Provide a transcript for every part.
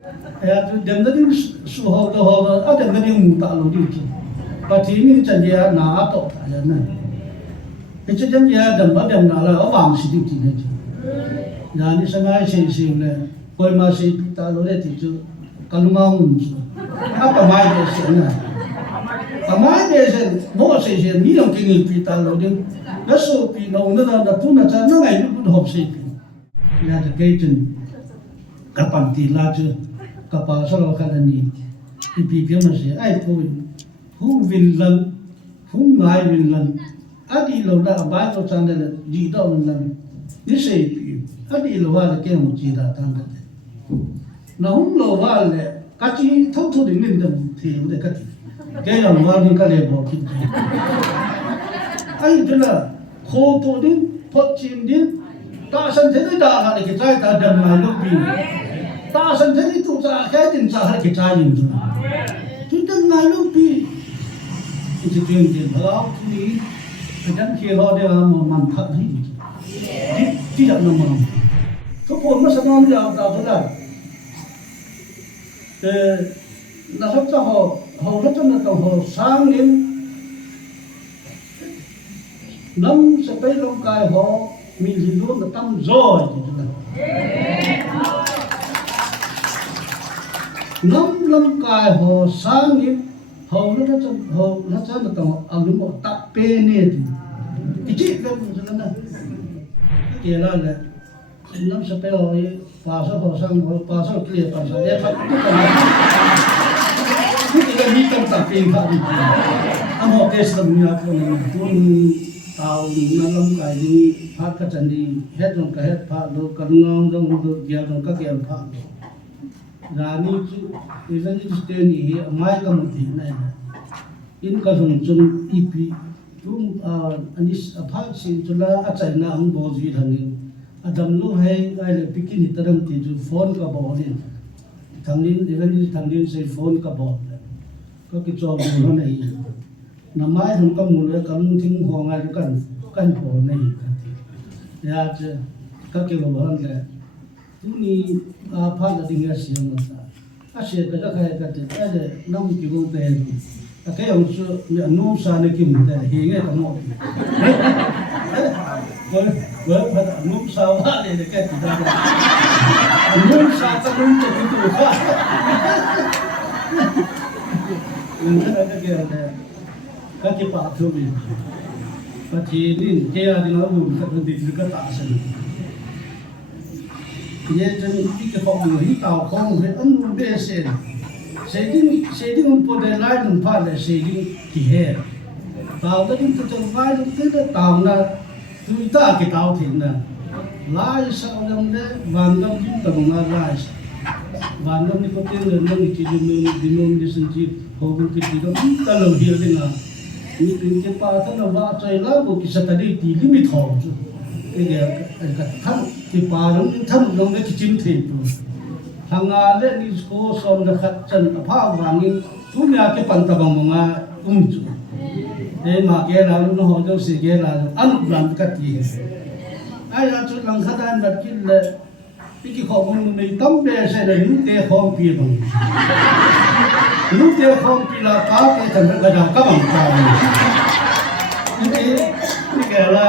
Dem tadi suho to ho, dem tadi muta lo di tu. Pathen ni janjiya na to ya na. Itu janjiya dem na la awang si di ni tu. Ya ni sangai si le, koi masih pita lo le tu kalungau tu. Apa mai de si na. Amai de si mo si ni yang kini pita lo di. Lasu pi lo na tu na cha na ngai lu hop si pi. Ya de kaitin kapan ti la tu. Kapal solo kan ni ipi masih ai pun hung villan hung ngai villan adi lo na ba to chan de ji do lan ni sei pi adi lo wa ke mu ji da tan de na hung lo wa le ka chi thau thu de min de thi de ka ti ke ya wa ni ka le bo ki ai de la kho to din phot chin din ta san thế da ha de ke chai ta dam mai lo pi ta san thế tu cha cái tin cha hay cái cha nhìn rồi, chúng ta ngay lúc đi, chỉ chuyện tiền đó thì cái đám kia họ đều mà mặn thật hết, chỉ là nó mà, số phận nó sẽ nói là thế này, là rất cho họ rất cho là họ sáng đến năm sẽ tới lông cài họ mình thì luôn là tâm rồi năm lâm cài họ sáng đi họ nó cho là tao ăn một tập pe nè cái gì cái gì đó kia là năm sẽ tới họ phá họ sang phá kia phá để phát cái gì trong tập pe khác anh họ cái sự như là tuần tàu nó lâm cài đi phát cái chân đi hết rồi cái hết phát rồi cần ngon rồi giờ rồi các kiểu phát Rani tu, even itu steni, mai kamu tina. In kalung jun ipi, tu anis apa sih jula achai na ang bozi thangin. Adam lu hai ai le pikin itaram ti ju phone ka bolin. Thanglensei phone ka bol. Ko ki chol mu na nei. Na mai thum ka mu le kam thing ho ngai kan ho nei. Ya che ka ke bo han le. Tu ni apa la dinga siang mata. Asyik kerja kaya kata ada nam kilo teh. Akai yang su nu sa ne kim teh hinga kamu. Gua pada nu sa wa le dekat kita. Nu sa sebelum itu. Nanti ada kira kaki pak tu ni. Pathen ni kaya di lalu di dekat asen. Dia jadi kita kau ni tahu kau ni anu besen. Seding umpun dan lain umpah le seding kiher. Tahu tadi kita lain kita tahu na tu kita tahu thina. Lain seorang le bandam kita mengar lain. Bandam ni kau tiada nang dinum disenjip hobi kita kita lebih dengan. Ni kita patah na baca lah bu kisah tadi di limit hau tu. Cái thân thì bà giống thân giống cái chim thịt hàng ngàn lên đi cô son là khát chân là phá vàng như chú nhà cái bàn tập bằng mà chú thế mà cái là nó họ đâu sẽ cái là ăn làm cái gì ai là chú làm khát ăn vật kia là cái khó khăn này tấm bè sẽ là những cái khó khăn bằng những cái khó khăn là cá cái thằng cái nào các bằng cái là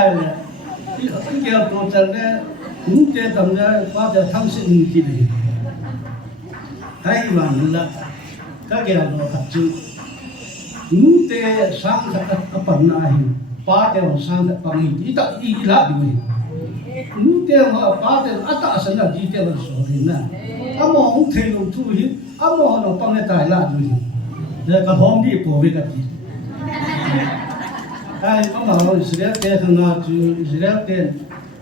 cái kia tôi chẳng nghe những cái tầm đó có thể thăng sinh gì đấy hay là các cái là thật sự những cái sáng thật phần này ba cái sáng thật bằng hình ít tại ít là điều này những cái mà ba cái ít tại sinh là gì cái là số hình nè ám mò không thấy được chú ý ám mò nó bằng cái tài là điều gì để cái hôm đi của việc gì ai có mà nói sẽ cái thằng nào chú sẽ cái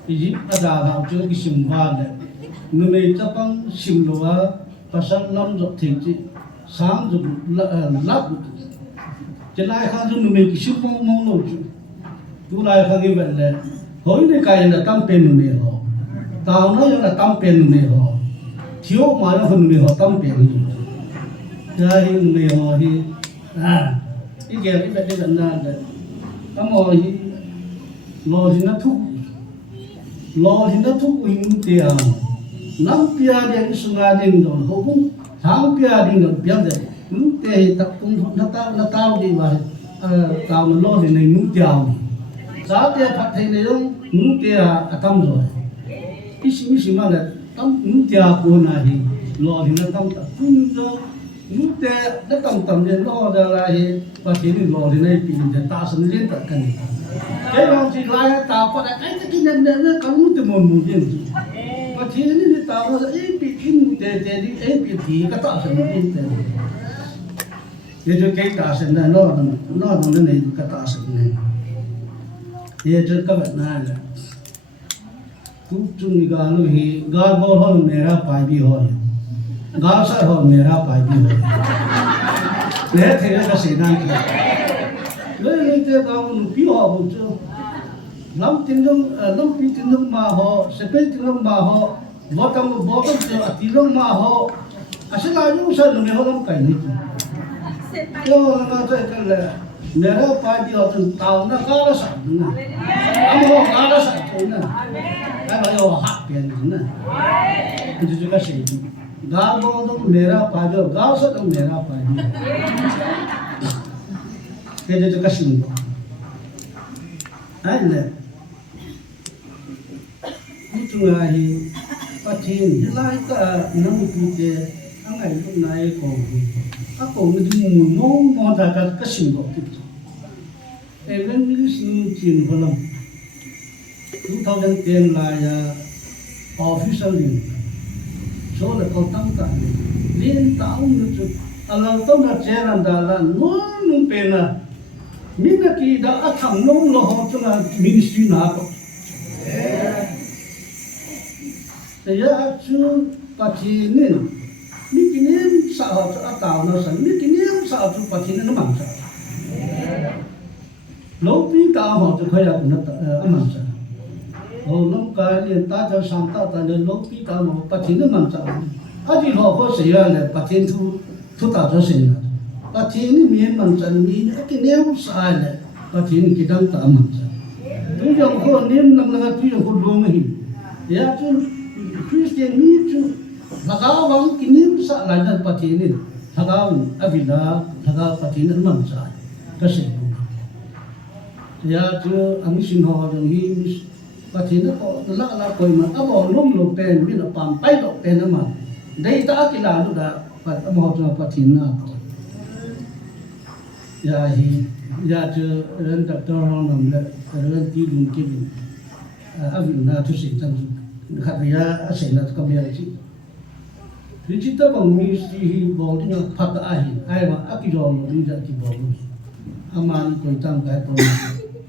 Egypt ada hal tu kisim wale, numei tapang simloa pasal lam jok tinggi, sang jok lap, jelai kan tu numei kisim mau loju, tu lai kan ni benda, hoi ni kaya na tampen numei ho, tahu na yang na tampen numei ho, tiok mana pun numei ho tampen ni, jadi numei ho hi, ini benda benda ada, kamu hi, lo di na tu. Lo thì nó thúc hình tiền năm pia đen sunga đen rồi hô bung tháng pia đen rồi pia đen lúc tê tập cũng nó tao đi mà tao nó lo thì này nút giàu giá tê phát thế này không nút tê tâm rồi cái gì mà là tâm nút giàu của này thì lo thì nó tâm tập trung rồi nút tê nó tâm lên lo ra lại và thế thì lo thì này bị người ta sinh lên tất cả này cái lòng thì lại tao có cái này nó có nút từ một gì và thế nên tao nó bị cái nút tê đi bị thì cái tạo sinh lên tê ये जो कई तासन है नो नहीं का तासन है ये जो कब ना है तू चुंगी गालू ही गाल बोल हो मेरा पाई भी हो गाल सा हो मेरा पाई भी हो ले थे का सीना की ले ते गाँव नुपी हो बुझो लम तीन जंग मा हो सेपे तीन जंग मा हो बोतम जो अतीलों मा हो असल आयु सा लुने हो लम कहीं नहीं yo na sai kan le mera pa di ho tun tao na ka la sa na amo ka la sa na ai ba yo ha pian na ju ju ka sei ga bo do mera pa jo ga sa do mera pa di ke ju ka sei ai le ni tu nga hi Pathen hi lai ka nam pu te angai lu nai ko aku mesti mau dapat kesimpulan itu. Even ini Chinkholam 2010 lah ya officially so le kau tangkap ni tahun itu alam tu nak jalan dalan nun pena mina kita akan nom loh cuma ministry nak. Saya tu Pathen ni kini sahaja atau nasi ni kini sahaja Pathen ni mangsa. Lopi tahu tu kaya guna mangsa. Oh lomkai ni taja samta tanda lopi tahu Pathen ni mangsa. Adi loh saya le Pathen tu taja sena. Pathen ni main mangsa ni kini sahaja le Pathen kidng tak mangsa. Tu yang kau ni nak tu yang kau domain. Ya tu Christian ni tu lhagao bang kini sa lajan Pathen ni lhagao eivilnao lhagao Pathen ni mangsa kasi ya tu ami sinho jong hi Pathen ni ko la koi ma abo nom lo pen mi na pam pai lo pen ma dei ta kilah lu da pat amo jong Pathen na ya hi ya tu ren da to nam le ren ti lun ki eivilnao Athusei tan khat ya asei na ka ya chi Kita bang misi bolnya pada ahin, ayam akijol ni jadi bol. Aman kau tang kai pun.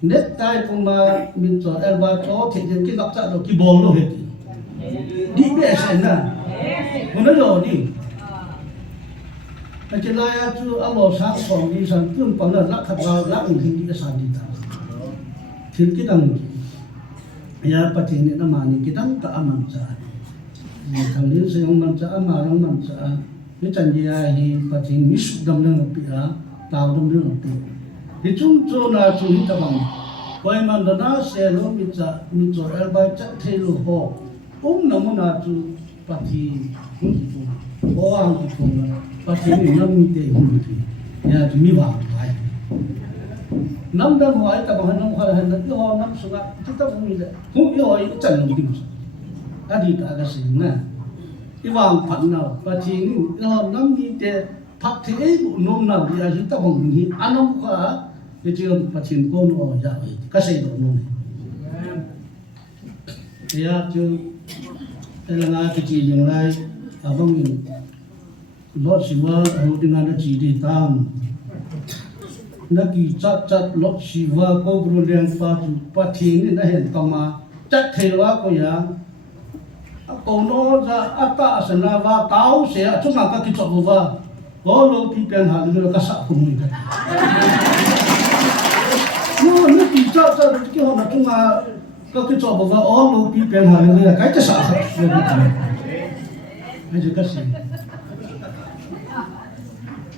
Net tai pun ma minta elba cowok tiada kita tak ada kibol lo heti. Di biasa na, mana jadi? Macam laya tu Allah sang song di sana pun pada nak kata nak mungkin kita sadita. Kita ya Pathen ni nama ni kita tak aman sah. Thanglensei Houlimna ama Houlimna ni chanjia hi Pathen ni sudam nang pia tau dum nang pi hi chung na chu hi tabang koi man na se lo mi cho elba cha thelu ho namu na chu Pathen ho ang ki Pathen ni nam mi te hu ti ya chu mi ba bai nam da ho ai tabang nam kha han na ho nam sunga chu ta hu ni le hu yo ai chan lo ti adi ka ga sin na iwang phan na Pathen ni no nam ni te phak the bu nom na ya hi ta bang ni anamu ka ye chion Pathen ko no ya ka sei do no ya chu elanga ki chi jing lai abang ni Lord Shiva holding na chi di tam na ki chat Lord Shiva ko bru leng pa chu Pathen ni na hen ka ma chat thewa ko ya Paoneo za ata asana va tau se chunga ka ki chobu va ko lo ki pen ha ni ka sa ku ni ka no ni ki cha ki ho na chunga ka ki chobu va o lo ki pen ha ni ka cha sa sa lo ki ka ai ju ka si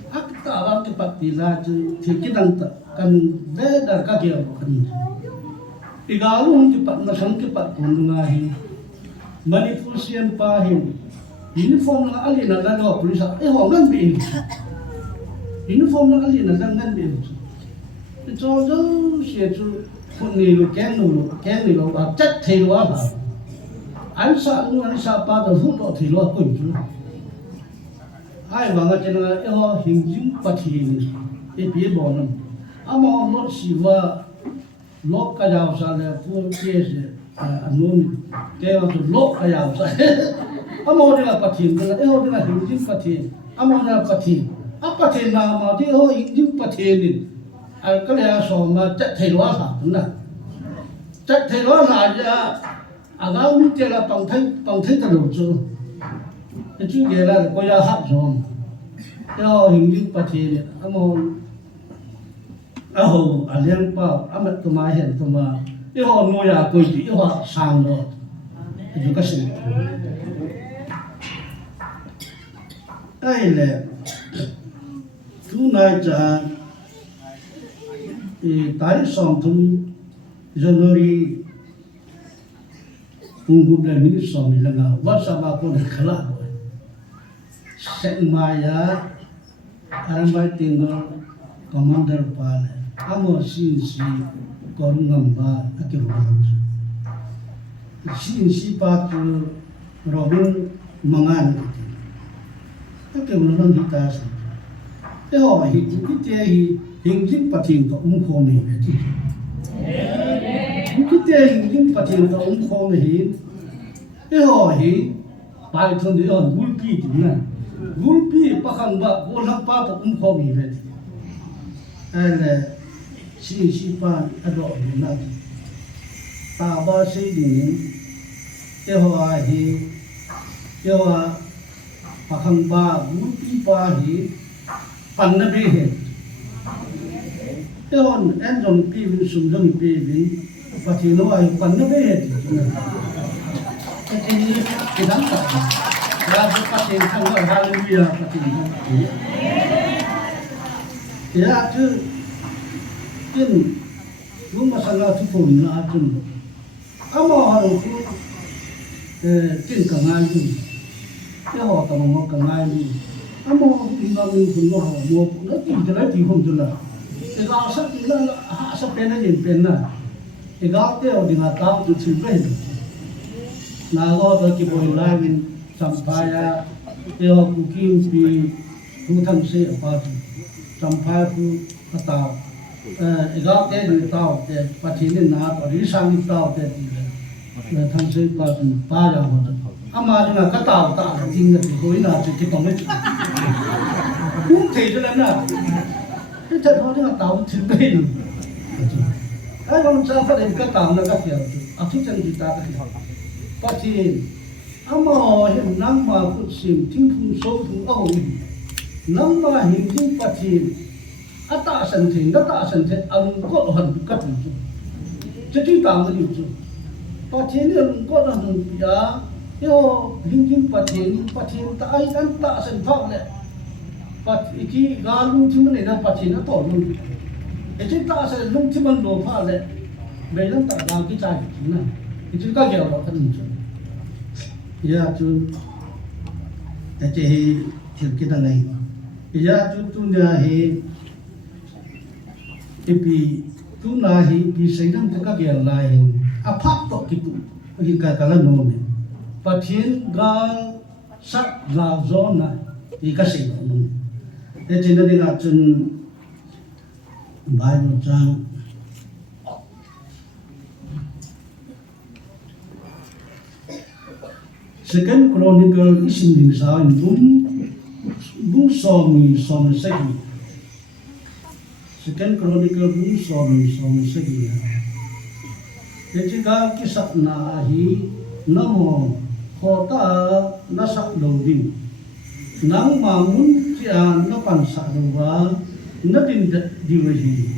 ak ta va ki patila ju thi ki dang ta kan ve dar ka ki kan igalu ki pat na sang ki pat kun nga hi Manipulation pa hin uniform lang alin na lalo pulis hong nan bi uniform lang alin na nan bi cho cho xie chu phun ni lu ken lu ba chat thei lu ba anh sa pa da hu to thei lu ko chu ai ba nga chen nga ho hình dung pa thi ni e bi bo nam amo lo si va lo ka ya sa le pu che se anun ke wa lo ka ya sa amo de la pa thi na e ho de la hình dung pa thi amo na pa thi apa thi na ma de ho hình dung pa thi ni ai ka le so ma chat thei lu sa na chat thei lu sa ja aga mu te la pang thai ta lu chu chú kia là có gia hấp rồi, cho hình dung bát thiên này, hồ anh em bảo anh mất tụi mai hiện tụi mà, cái hồ nuôi à coi chỉ họ sang rồi, thì cái gì, đây là chú này cha, tại sao thùng January unggup dan ini suami lengah, wasaba pun kalah. Maya arambai tinggal commander pale amo si korungamba akiruan si pa tu robin mangan akiruan kita sa ho hi kite hi hingjin patin ko kho me ti kite hingjin patin ko kho me hi ho hi pai thon di on bulpi ti na gulpi pakan ba bolang pa ta kho mi ve ele si pa ado na ta ba sei din te ho a hi te ho a pakan ba gulpi pa hi pan na be he te hon en jong pi vin sum jong pi vin pa thi no ai pan na be he ti ni ki dang ta Raja Pathen Thongkholun Houlimna Pathen ya tu tin rumah sana tu pun na tu amo haru tu tin kangai tu ya ho ta mo kangai ni amo ina min pun no mo na ti jala ti hom jala e ga sa ti la ha sa pena ni pena e ga te o dinga ta tu chi pe na go to ki boy lai min sampaya teo kukim pi Pu Thanglensei Haokip sampaya ku atau egak te ni tau te Pathen na to ri sang ni tau te Thanglensei Haokip pa ya ho ama dinga ka tau ta ting na ti hoi na ti tong le ku thei de na ti ta ho dinga tau ti pe ni ai bang cha fa de ka tau na ka fiao a thi chan di ta ka Pathen amo hem nang ma phut sim thing phung so phung au nang ma hing jing Pathen ata san the ang ko han ka tu che tang ni chu Pathen ni ko na hung ya yo hing jing Pathen ta ai kan ta san phak le pat iki ga lung thim ne na Pathen na to lung e che ta san lung thim man lo pha le be lang ta ga ki chai na ki ka ge lo kan chu ya tu ache hi thirki da ngai ya tu na hi ipi tu na hi pi sei dang ka ge lai a phak to ki tu hi ka la no me Pathen ga sat la zona i ka sei no e tin da dinga chun Bible chang Second Chronicle isim ding sa in bung som segi Second Chronicle bung som segi Etiga kisah na hi namo kota nasak doding nang mamun tian na pansa dowa na din diwahi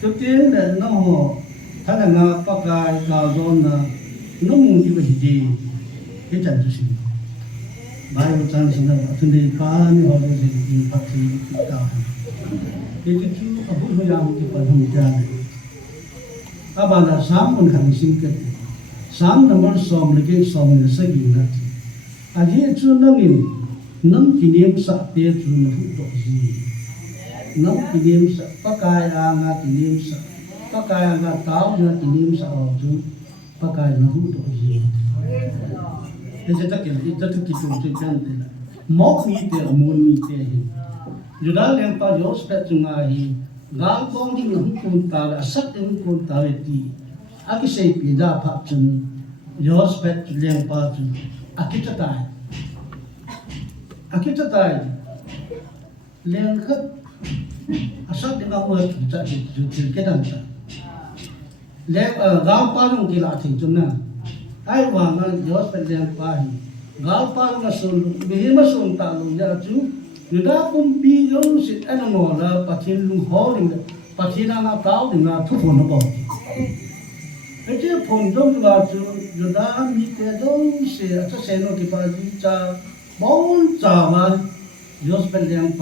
tutin na namo thananga pakai ka zona namu diwahi cái trận chủ sinh, bài một trang sinh là thường đi phá như họ nói gì phát triển cao, cái chú ở vùng Hồ Giang thì phần Hồng Trà này, các bạn là sáng còn khẳng sinh cái sáng năm mới xóm là cái xóm là xây dựng là anh ấy chú nâng kỷ niệm sạ tiết chú nó hút độ gì nâng kỷ niệm sạ pakai anga kỷ niệm sạ pakai anga tao na kỷ niệm sạ ở chú pakai nó hút độ gì thế cho tất cả cái tất cả chúng tôi chân thế là móc mi thế muốn mi thế dù đã liên quan đến spec chunga hi gal con đi ngắm con tàu là sắc đến con tàu thì cái xây bị ra phát triển yo spec liên quan đến akichatai liên khất sắc đến ngắm người chỉ cái đằng sau liên gal pa trong kilah thì chúng na ai vàng yo spec liên quan gal pa trong sơn vì mà sơn tàu là chú người ta cũng bị giống sự anh nói là Pathen lung Houlimna Pathen là tao thì là thuốc phun nó bỏ cái chứ phun giống là chú người ta bị cái giống sự cho xem nó cái bài gì cha bốn cha mà Dios pengen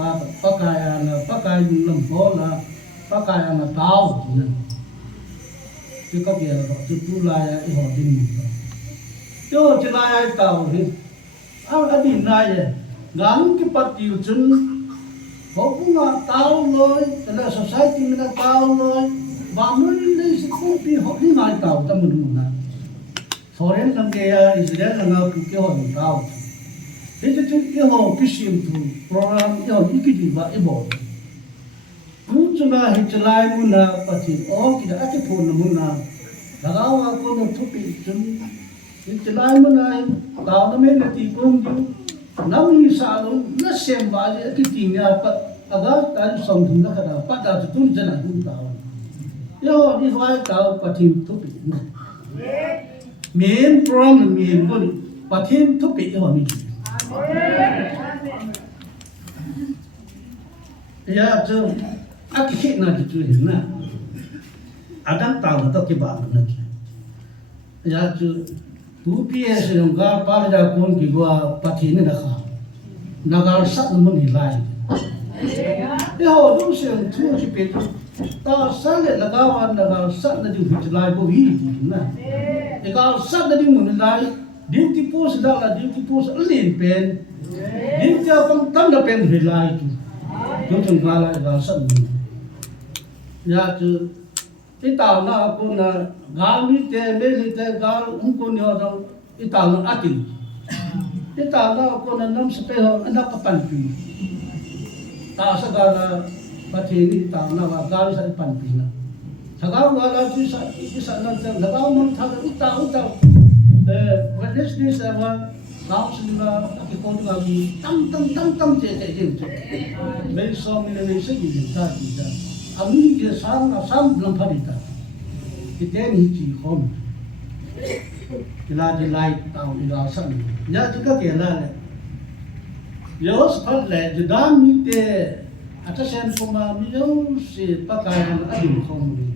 pakai lung Houlimna pakai là tao chứ có kia rồi chứ tu lại cái họ đi chứ chỉ lại tao thì anh đi này gắn cái bát tiêu chân họ cũng là tao rồi là society mình là tao rồi và mình lấy sự công ty họ đi ngay tao tâm mình là foreign làm cái Israel là ngao cái họ làm tao thế chứ cái họ cái sim tu program cái họ cái gì vậy bỏ cũng chúng ta hiện tại mình là phát triển cái đã cái phone mình là lhagao có một thuốc bị chân hiện tại mình là tao nó mới là thì công chứ nắm như sao luôn nó xem vào cái tiền nhà agar tadi something nak ada pada tu jangan pun tahu yo di luar tahu Pathen tu pi main problem main pun Pathen tu pi yo ni ya tu akhir na tu na adam tahu tu ke bahan na ya tu UPS yang gar pada pun gua Pathen ni dah nagar sak mun hilai họ đúng sự thua chỉ biết ta sáng lại là cao ăn là cao sát là điều phải lại bao hi thì chúng na cái cao sát là điều muốn lại điều tí post đó là điều tí post liền pen điều tí phong tâm là pen phải lại chúng chúng ta lại cao sát ya chứ cái tàu nó cũng là gal mi te me li te gal cũng có nhiều đâu cái tàu nó ati cái tàu nó cũng là năm mươi họ anh đã pan pi ta segala Pathen ni ta na wa gali sa panpina thagao wala chi sa na lhagao mon thag uta Wednesday sa wa lao sila ki ko ga mi tam che me so mi le se gi ta ti da ami ke sam lam pharita ki te ni chi khom ila de lai tao ila san ya chi ka ke la le Yos pat le judam ni te atasen puma miyo si Pakainin Athusei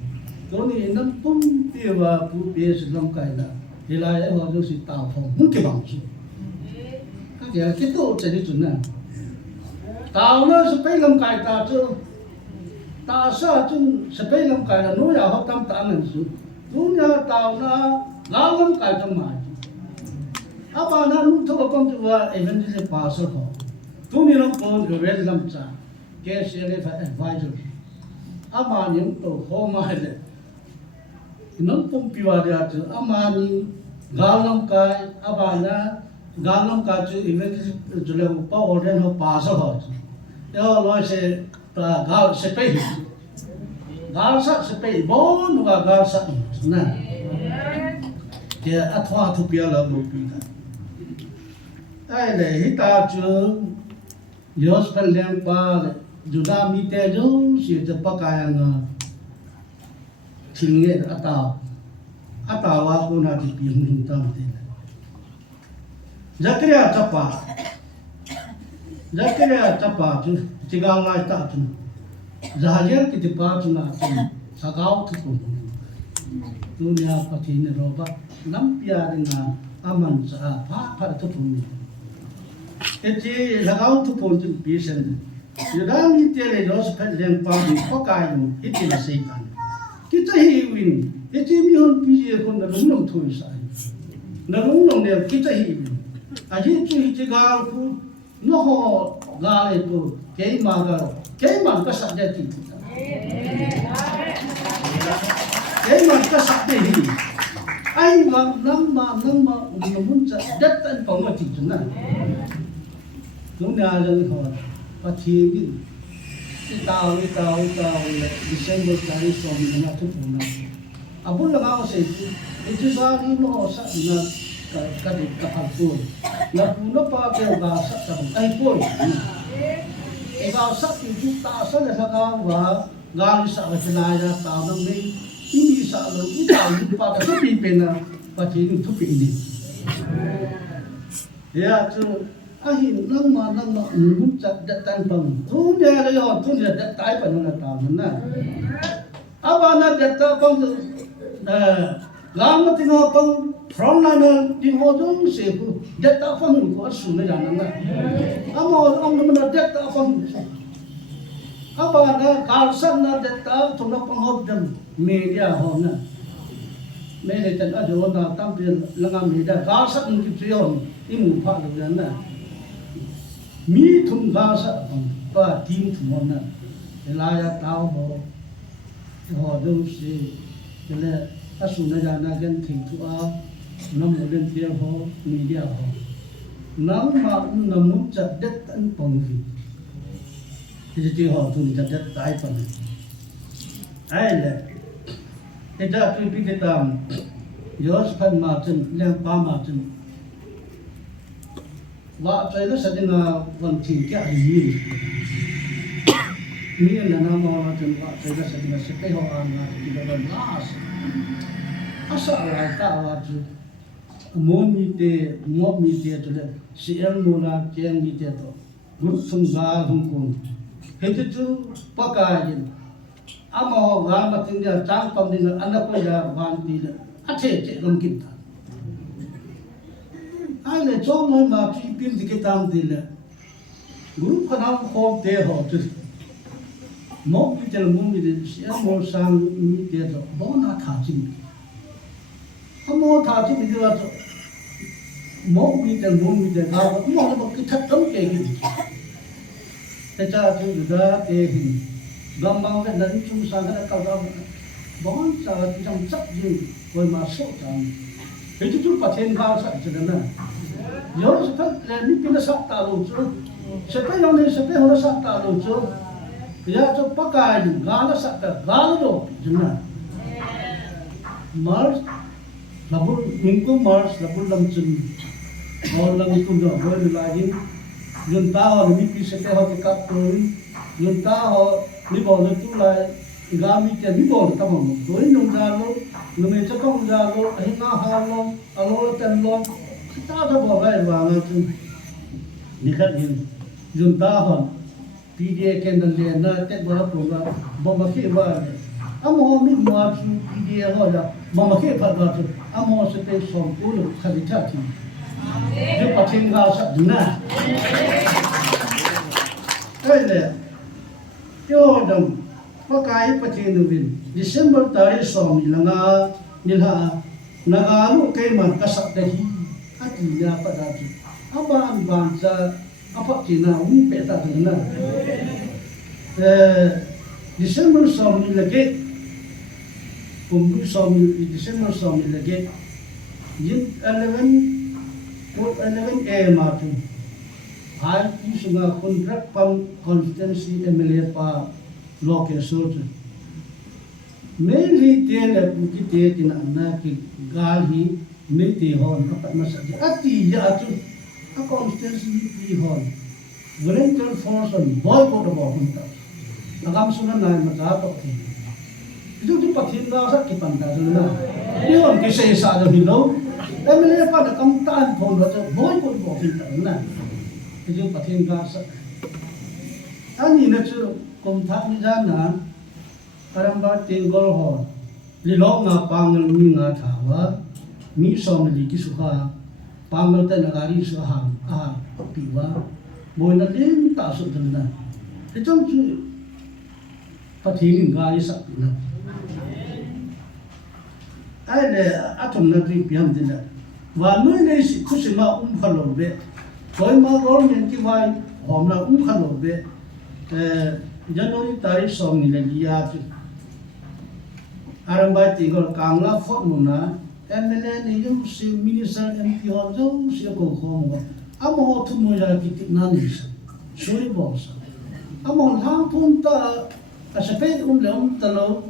Toni nam pum tiwa pu pe silam kai da hilai ai ho si tao phong mun ke bang su ka ya ke to che ni chun na tao na se pe lam kai ta chu ta sa chung se pe lam kai da no ya ho tam ta nan su tu nya tao na la lam kai tam mai apa na nu tho kom tu wa eventually pass ho tu ni long kon go red lam cha ke se le fa advisor ama ni to ho mai le nang pum piwa dia tu ama ni galam kai abana galam ka chu eventually jule pa order ho pass ho yo lo se ta gal se pe gal sa se pe bon wa gal sa na ke athwa thu pia la mo pi ta ai le hita chu Yos pelem pa juda mi te jo si te Pakainin Thingge atawa ko na ti pi hun tam te Zakria chapa chu tigal lai ta chu zahajer ki ti pa chu na chu sagao thu ko dunia Pathen ro ba nam pia ringa aman sa pha thu ni Eti lhagao tu pon tu pisen. Yudam ite le jos pet len pa ni Pakainin iti la seitan. Kita hi win. Eti mi hon pije kon da lum thui sai. na lung nong ne ki chai aji chu chi ga ku no ho ga le to ke ma ka sa de ti ke ma ka sa de hi ai ma nam ma mun cha dat tan pa ma ti chu na lung na le ho pa thi bi tao December tari som na tu na abun lhagao se itu sari no sa na ka de ka phapu na puno pa ke ga sa ta ai ko e ga sa ti ju ta sa le lhagao wa ga li sa ka na ya ta na me ini sa lo i ta ju pa ka tu pi pe na pa thi nu tu pi ni ya tu ahi nang ma mun cha da tan pang tu ne le yo tu ne da tai pa na ta na aba na da ta pang lam ti no pang from na na ti ho jong se ku da ta pang ko su na ya na amo ong na da ta pang aba na kal san na da ta tu na pang ho dam media ho na me le tan a jo na tam pi la nga media kal san ki chi yo i mu pha lu na mi thum ga sa pa tim thum na la ya tao ho do se le asu na ja na gan thing thu a nam len tia ho media ho nam ma na mu cha det an pong fi ti ho tu ni cha det tai pa ai le e da tu pi ke tam yo span ma chen le pa ma chen wa trai la sa ding wan thi kya hi ni na na ma chen wa trai la sa ding se pe ho an na ti ba las asa la ta wa chu mo mi te to le si el mo na chen mi te to gur sung ga hum ko he chu pa ka yin amo ga ma ting dia chang pam din an ko ya wan ti le a che lom kin ta ai le chong moi ma pi pin ti ke tam ti le gur pa na ko te ho chu mo mi te mo mi de si mo sang mi te to bo na tha chi amo tha chi mi de wa to mo mi te ga mo na ki that tom ke ki te cha chu da te hi gam bang ve nan chung sang ka ka da bon sa chang chap ji ko ma so chang he chu Pathen ga sa chu na yo sa ta le mi pin sa ta lo chu se pe yo ne se pe ho sa ta lo chu ya chu Pakainin ga la sa ta ga lo do chu na mars labur mingko mars labur lam chun और लंग कुम जो बोल लागिन जुनता हो नि पि से हो के कप तो जुनता हो नि बोल तू ला गामी के नि बोल तम तो नुम जा लो नुमे च कम जा लो अहिना हा लो अलो तन लो ता तो बोल रे वा लो तू निखर गिन जुनता हो पीडीए के न ले ना ते बोल तो ला बम के वा अमो mi mo chu पीडीए हो जा बम के फर वा तू अमो से पे सोम को खलिता थी जो Pathen ga sa duna ai le yo dam pakai Pathen vin December tari som langa Nilhah nagalu kai man kasak dahi ati ya padati aban bangsa apa cina pe ta duna December som lage kumbu som December som lage yin 11 matu hai ki sunga contract pam constituency MLA pa loke sot mainly tele puki te tina na ki gali me te hon pa na sa ati ya atu a constituency pi hon volunteer force on boycott of hunta agam suna na mata pa ki itu tu Pathen ga sa ki pan da na ni on ke se sa da vilou MLA pa na kam tan phone lo boy ko bo hin ta na ke ju Pathen ga sa ani na chu kom tha ni ja na paramba tengol ho li lo nga pangal mi nga tha wa mi som li ki su kha pangal ta na gari su ha a pi wa boy na lim ta su tan na ke chom chu Pathen ga sa na ai le atom na tri piam din la và nơi này chỉ có sự mà khăn lồng về rồi mà có những cái vai hòm là khăn lồng về dân nói tới sòng này là gì à chứ aram bài thì gọi càng là phật môn na MLA này giống siêu minister MP họ giống siêu cổ không mà họ thu mua ra cái tiền nan này suy bỏ sao họ hàng thun ta sẽ phải lắm ta lâu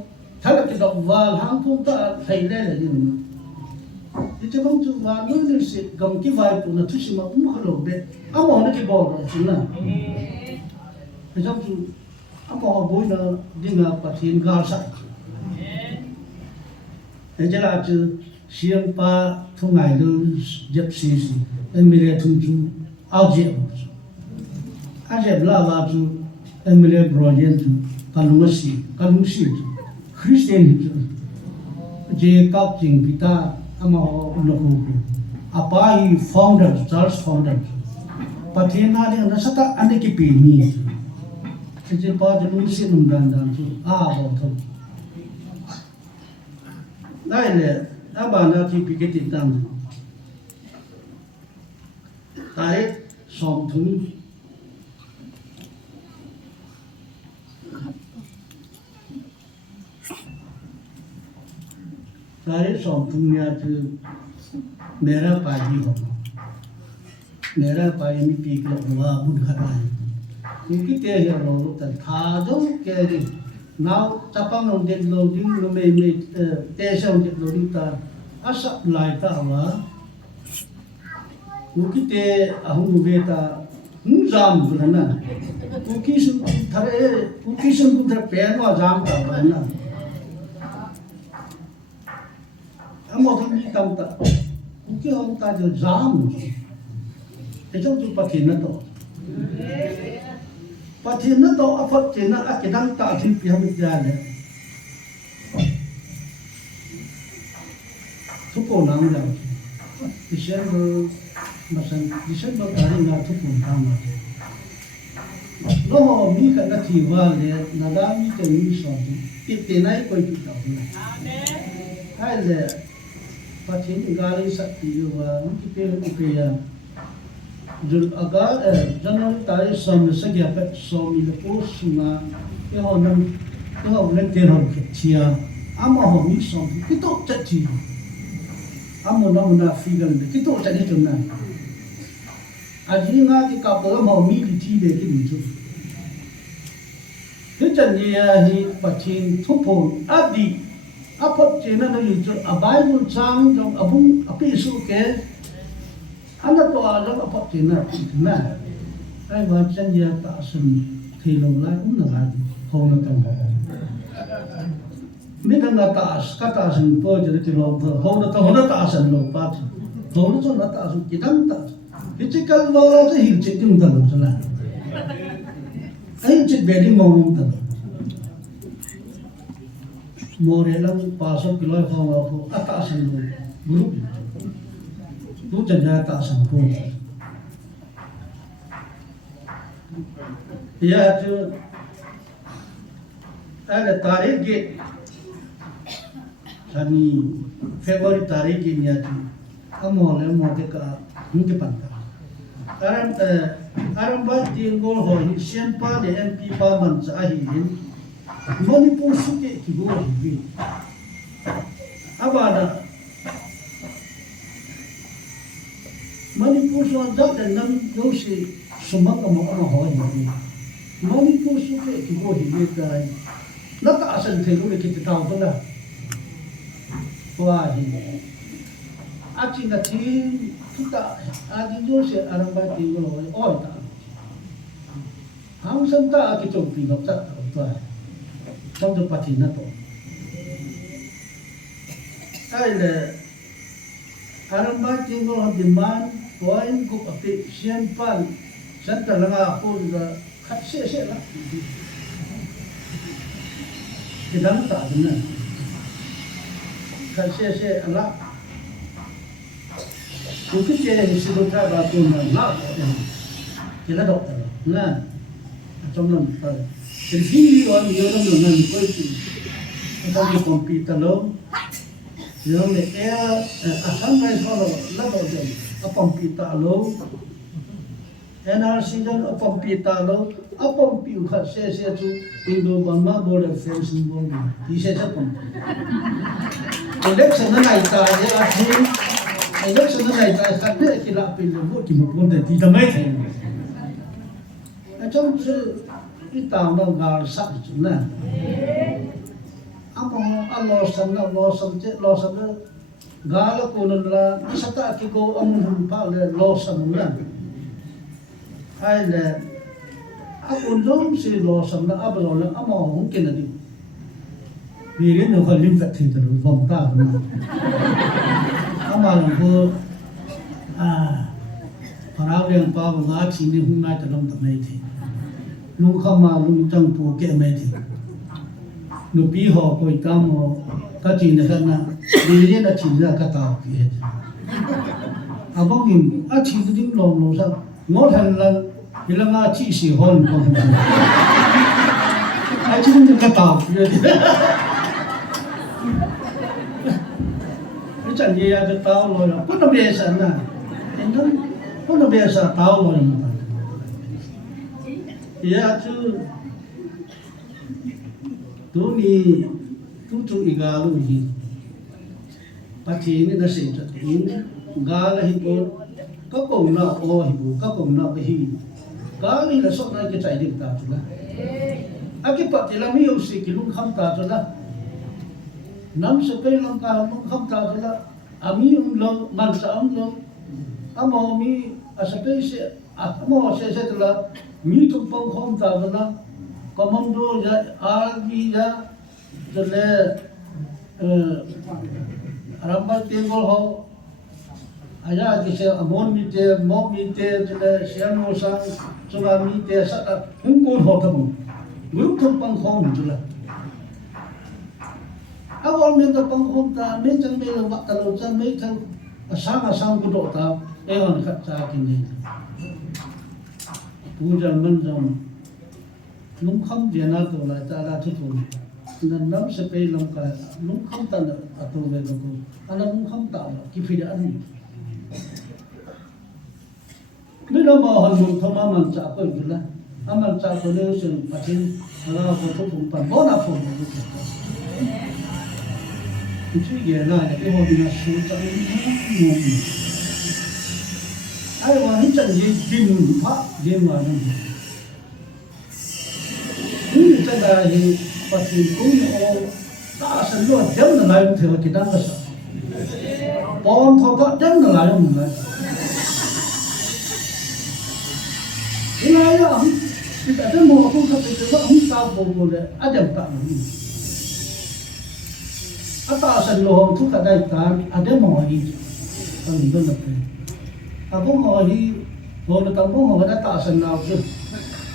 thay là cái độc và hàng thun ta thấy đây là gì nữa thì cho con chú và nói là sẽ cầm cái vai của nó thứ gì mà khăn lồng về họ nó cái bỏ rồi chứ nào thì trong chú họ bôi nó đi ngã Pathen gạo sạch thế cho là chứ xiêm pa thu ngày luôn dập xì xì em mới lấy thùng chú áo dẹp là vào chú em mới lấy brojen chú kalung xì Christian chú je cao trình pita ama nó không apa i founder Charles founder Pathen na đi nó sát anh ấy cái pin mi thế chứ pa chú luôn xì nằm đàn chú bảo thôi đây là Avah na chỉ bị cái tiền tăng tại sòng thùng tại sòng thùng nhà chứ mera bài gì không mera bài mi bị cái lỗ bùn khát này những cái tiền hiện rồi tận thà giống cái gì nào chapang ông điện loading nó mê tê xong điện loading ta asap lại ta mà cái tê ông về ta không dám rồi nè cái sừng cũng thật bé mà dám ta rồi nè một thằng đi tàu ta cái ông ta就dám cái trong chúng Pathen nó to Pathen nó to Phật thì nó cái đăng tạo thì bị không ra đấy thuốc bổ nam rồi December tarik na thuốc bổ nam nó họ mi cái nó thì vào để nó đã mi cái mi sọt cái này coi bị tàu hay là Pathen gali sắc thì và cái cái rồi agar dân nói tới sầm sẽ gặp phải sầm thì có suna cái họ lên tiền họ chia ama họ mi sầm cái tốt chất gì ama nó phi gần cái tốt chất gì chỗ nào anh nghĩ ngay cái cặp đó họ mi thì chi để cái gì chứ cái chân gì thì Pathen thúc phồn đi áp chế nó là gì chứ bài luôn sang trong abung api su cái anh đã tỏa ra phát triển là thế ai vào chân gia tạ sừng thì lòng lại cũng là hầu nó tầm biết rằng là tạ sừng tôi cho cái lòng hầu nó tạ sừng lòng phát hầu nó cho nó tạ sừng cái đắng tạ cái chiếc cân vào là cái hiểu chuyện chúng ta làm sao lại anh chuyện về đi mong ta mua để làm pasok kilah phong tạ sừng group tu chân gia tạ sừng cô ya chứ ada tarik ke sani Februari tarik ke ni tu amol ke ka mungkin pantang aram ba tinggal ho siapa de MP pa man sa ahin Manipur suke ki go hi Avah Manipur so dat dan nam do si sumak mo ho hi Manipur suke ki go hi kai nó tạo thành thế lúc cái tàu đó là qua thì chỉ là chỉ chúng ta chỉ do sẽ làm bài thì rồi ôi ta hàng sinh ta cái chỗ thì nó rất là trong cái Pathen nó to cái là làm bài thì nó demand point của cái siapa sản phẩm là pun khát sẽ là cái đám tạo thế này cái xe Alag cái xe này sử dụng ra vào tuần là lạ cái là độc là trong lòng phải cái gì đó nhiều lắm rồi này quay thì trong cái computer lớn Yang le asam mai solo la do jam apam pita lo NRC jan apam pita lo apam piu khat se chu Indo Burma border fencing board di se chapam election na nai ta ya athi election na nai ta khat ne kilah pin lo ki mo pon de di da mai the trong sự cái tàu nó gà sạch chứ nè lo sắm chết lo sắm đó gà là cô nên là đi sát ta cái cô hùng phá là lo sắm nè hay là ông giống gì lo sắm là rồi là không kiên là đi vì đến nó còn linh vật thì từ vòng ta rồi là cô phần áo đen bao gà chỉ đi hôm nay từ lâm tập này thì nung không mà nung chẳng phụ kệ mày thì nụ bí họ coi cam họ các chị này na đi lên là chỉ ra cái tàu kia bóc nhìn chỉ cái tiếng lồng sao ngót hành là thì là ngã chỉ xì hòn còn chỉ cái tàu kia cái chẳng gì cái tàu rồi là nó bây giờ nè nó bây giờ tàu rồi ya chứ tu ni tu iga lu hi Pathen na se chat in ga la hi ko ka ko na o hi bu ka ko na hi ga ni la so na ke chai dik ta chu la a ki pa ti la mi u si ki lung kham ta chu la nam se pe lam ka lung kham ta chu la a mi lo man sa lo a mo mi a se pe se a mo se tu la mi tu pong khom ta na commando ja army ja le rambal tengol ho aya ki se amon mi te mo mi te le sian mo sang chunga mi te sa hung ko ho ta mo lu tu pong khom chu la awol mi tu pong khom ta me chang me lo wa ta lo chang me thang sang ku do ta e hon khat cha ki ni pujan manjam nung kham diana to la ta la thu thu nan nam se pe lam ka nung kham ta na to le ko ana nung kham ta ki phi da an ni lo ma han mu thoma man cha ko ju la aman cha ko le sen Pathen ala ko thu thu pan bo na phom ko ki chu ye na ke ho bi na su cha ni ai wa hin chan ye din pha ye ma na ni cha da hi Pathen cũng o ta san lo dem na lai the ki dan ka sa pon tho ka dem na lai mu na ina ya ki ta dem mo ko ka te ba hum ta bo le a dem ta ni a ta san lo thu ka dai ta a dem mo hi ta ni do na pe ako mo hi ho na ta mo ho na ta san na chứ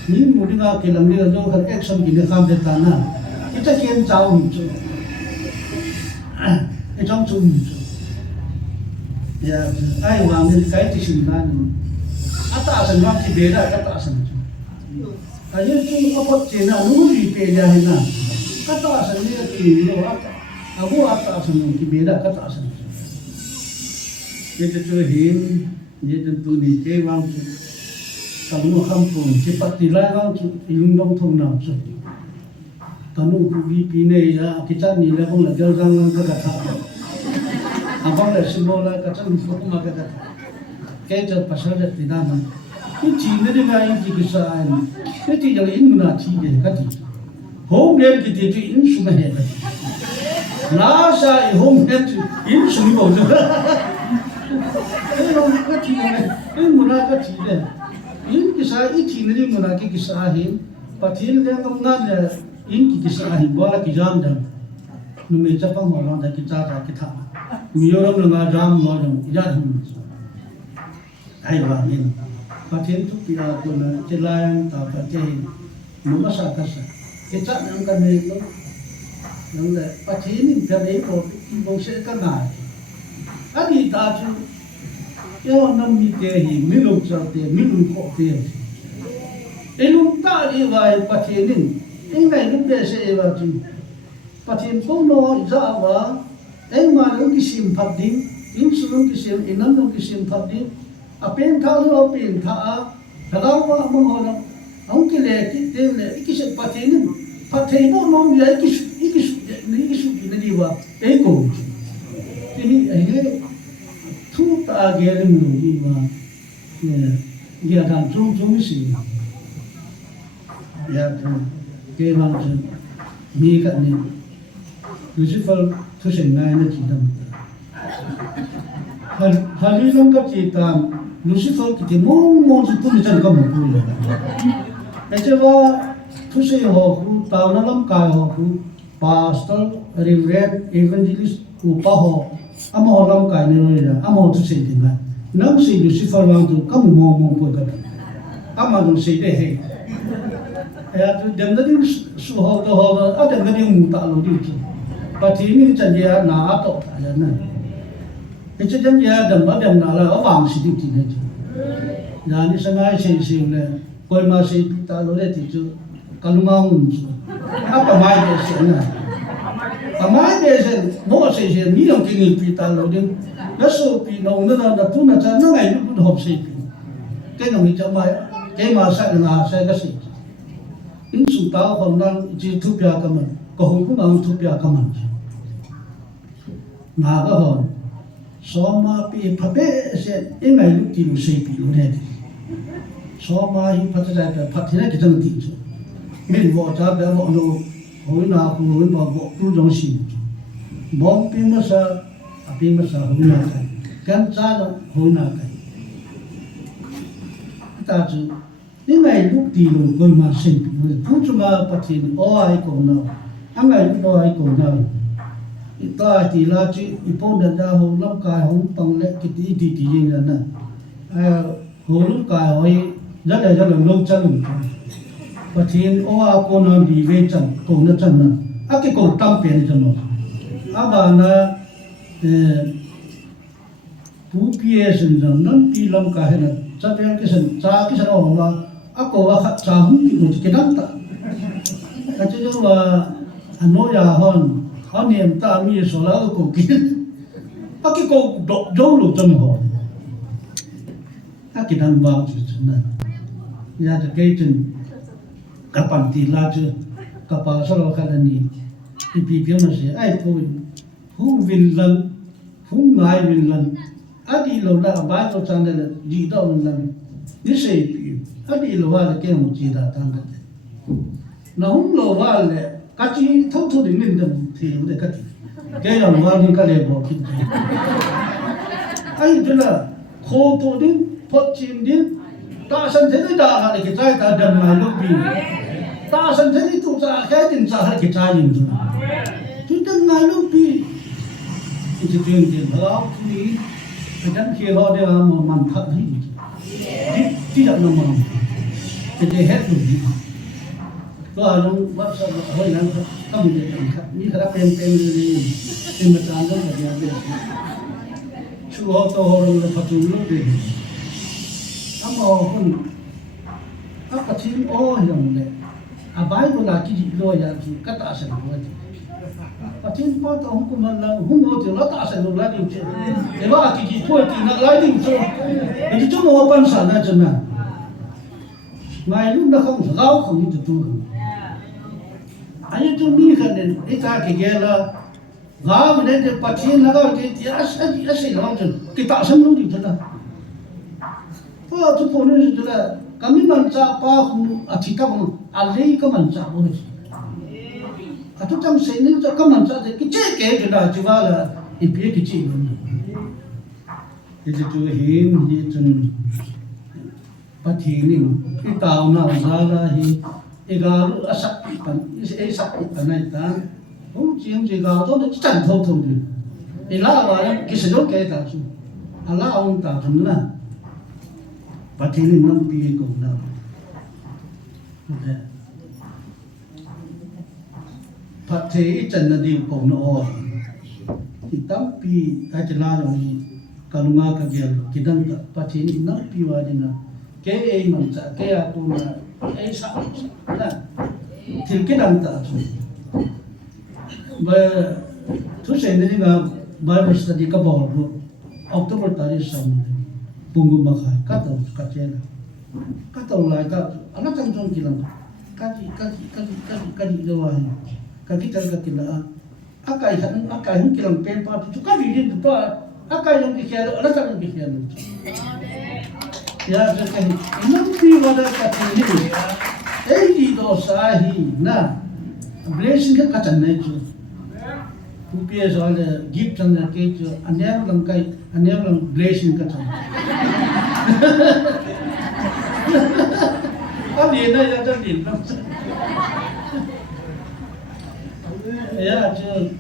ni mu đi nga ke lam ni jo khan action ki ne kham de ta na kita kian chao mi chu e trong chu mi chu ya ai wa ni kai ti shin na ni ata san wa ki be da ka ta san chu ka ye chu apot che na nu ri pe ya hi na ka ta san ni ki lo ata abu ata san ki be da ka ta san ye chu hin ye tu ni ke wang chu kamu kampung cepat dilarang ilung thong nam su tanu kubi pine ya kita ni le bong la gal gang ka ka abang le simbola ka chan fu ma ka ke ja pasal de tidana ki chi ne de ga in ki sa an ke ti ja in na chi de ka ti home le ki ti in su ma he na sa home le in su ni bo jo e no ka ti ne e mu na ka ti de in kisah ini ni muna ki kisah hin Pathen le ngam na le in ki kisah hin bola ki jam dam nu me chapa mo ran da ki cha ta ki tha mi yo ram nga jam mo jam ya thum ai wa hin Pathen tu pi a ko na che lang ta ka che nu ma sa ka sa ke cha nang ka ne lo nang le Pathen ni pe le ko bo se ka na ani ta chu yo nam mi te hi Milun cha te Milun ko te elum ta li vai Pathen nin ngai lu be se wa chu Pathen ko no za wa em mà nó cái sim phát đi in xuống cái sim in nó cái sim phát đi à bên tháo nó bên tháo lhagao mà họ nó ông cái lệ cái sự phát triển nó mong vậy cái sự này đi vào ấy cũng thì ấy thu ta cái lên người đi vào giờ thằng trung sĩ giờ cái bằng chân mi cái này Lucifer thu sinh ngay nó chỉ đâm hali long cái chỉ tam Lucifer cái gì mong sự tu chân có một cái rồi cái chứว่าthu sinh họ tao nó lắm cái họ pastor reverend evangelist upa họ amo lam cái này rồi amo thu sinh tiếng Anh Ngamsei Lucifer wang tu kamu mong pun kata ama dong sei deh he ya tu dem tadi suho to ho ada ngadi muta lo di tu Pathen ni janji na ato ya na itu janji dem na la awang si di ni ya ni sangai sei le koi ma sei ta lo le ti tu kalungang tu apa mai de se na amai de se mo sei mi dong kini pita lo di nó số bị nấu nó là tu nó cha nó ngày lúc hộp xịt cái nông nghiệp mai cái mà sai cái gì in số tao còn đang chỉ thu bia cái mình có không cũng đang thu bia cái mình nào cái hòn số mà bị phát bể sẽ cái ngày lúc thì lúc xịt bị lúc này số mà hiện phát ra cái phát thế này cái chân tiền chứ mình vợ cha bé vợ nó hồi nào cũng hồi mà vợ cũng giống xịt bom pin mà sao pin mà sao Houlimna cái can cha nó Houlimna cái ta chứ những ngày lúc đi rồi coi mà sinh phú cho mà Pathen ai cũng nào anh ngày lúc đó ai cũng nào ta thì là chứ ipo đã ra hồ lắm cái hông bằng lệ cái tí gì là nè hồ lúc cái hỏi rất là lâu chân Pathen ai cũng nào đi về chân cũng nó chân nè cái cũng tâm tiền cho nó Avah na Pu sinh ra nâng pi lâm cả hay là cha cái sinh ông mà ako cha hung cái cái đắng ta cái chứ là anoija hon anh em ta mi số là cô kia cái cô độ dấu lục trong họ cái đắng vào chứ này ya cái chân các bạn thì là chứ các bạn sau đó cái này thì biểu nó sẽ ai thôi hung Vilnao hung ngài Vilnao adi lo na ba lo chang de ji do lan ni sei pi adi lo wa le ke mo ji da tang ka na hung lo wa le ka chi thau thu de min de thi lo de ka ti ke ya ma ni ka le bo ki ai de la kho to din phot chin din ta san thế da ha de ke chai ta dam mai lo pi ta san thế tu cha khe tin cha ha ke chai yin ju tu dam mai lo pi itu chuyện lhagao thì cái đám kia họ đều mà mặn thật hết tí đậm nó mặn cái hết rồi có ai không bắt sao hơi nắng không được làm khác như thế là tem mà tràn rất là nhiều chú họ to họ là phát triển lúc đi họ không phát triển rằng này bài của là cái gì rồi là chú cắt tạ sản của Pathen part ông cũng là hung hồ thì nó ta sẽ được lại điều chuyện để mà cái thôi thì nó lại điều chuyện thì chúng nó ban sản là chân nào ngày lúc đó không gáo không như tôi anh chúng mi cái này cái cái là gáo mình để Pathen là cái asei làm chân cái tạo sản lúc điều thật là tôi phụ nữ thì là kami manca pa không chỉ các bạn alei các manca thôi Atau trong sinh nên cho các bạn cho cái chế kế cái đó chứ là ít biết cái gì luôn cái chú hiền cái chân Pathen cái tàu nào ra là hi cái gạo sắc cái sắc cái này ta không chỉ cái gạo đó nó chẳng thâu được cái lá là cái sử dụng cái ta chứ lá ông ta thằng là Pathen năm pi cũng nào Pathen chân là điều cổ nó thì tám pi cái chân là rồi kalunga cái gì kidng Pathen năm pi vào đi na cái ấy mà cái atu na ấy sắc là thì cái đằng ta thôi và thứ sinh này là Bible study ka bol ro October tari sam pungu makai kata kacela kata ulai ka anak tangjon kilang kaji doang kaki kilah akai han kilang pen pa tu kaki di tu akai yang kikian anak tangjon kikian ya jadi nanti wada kata ini di dosahi na blessing ka kacang naik Pupiya soalnya gift sana keju, ane lang blessing kacang. Kali ini ya jadi lang. Ya je,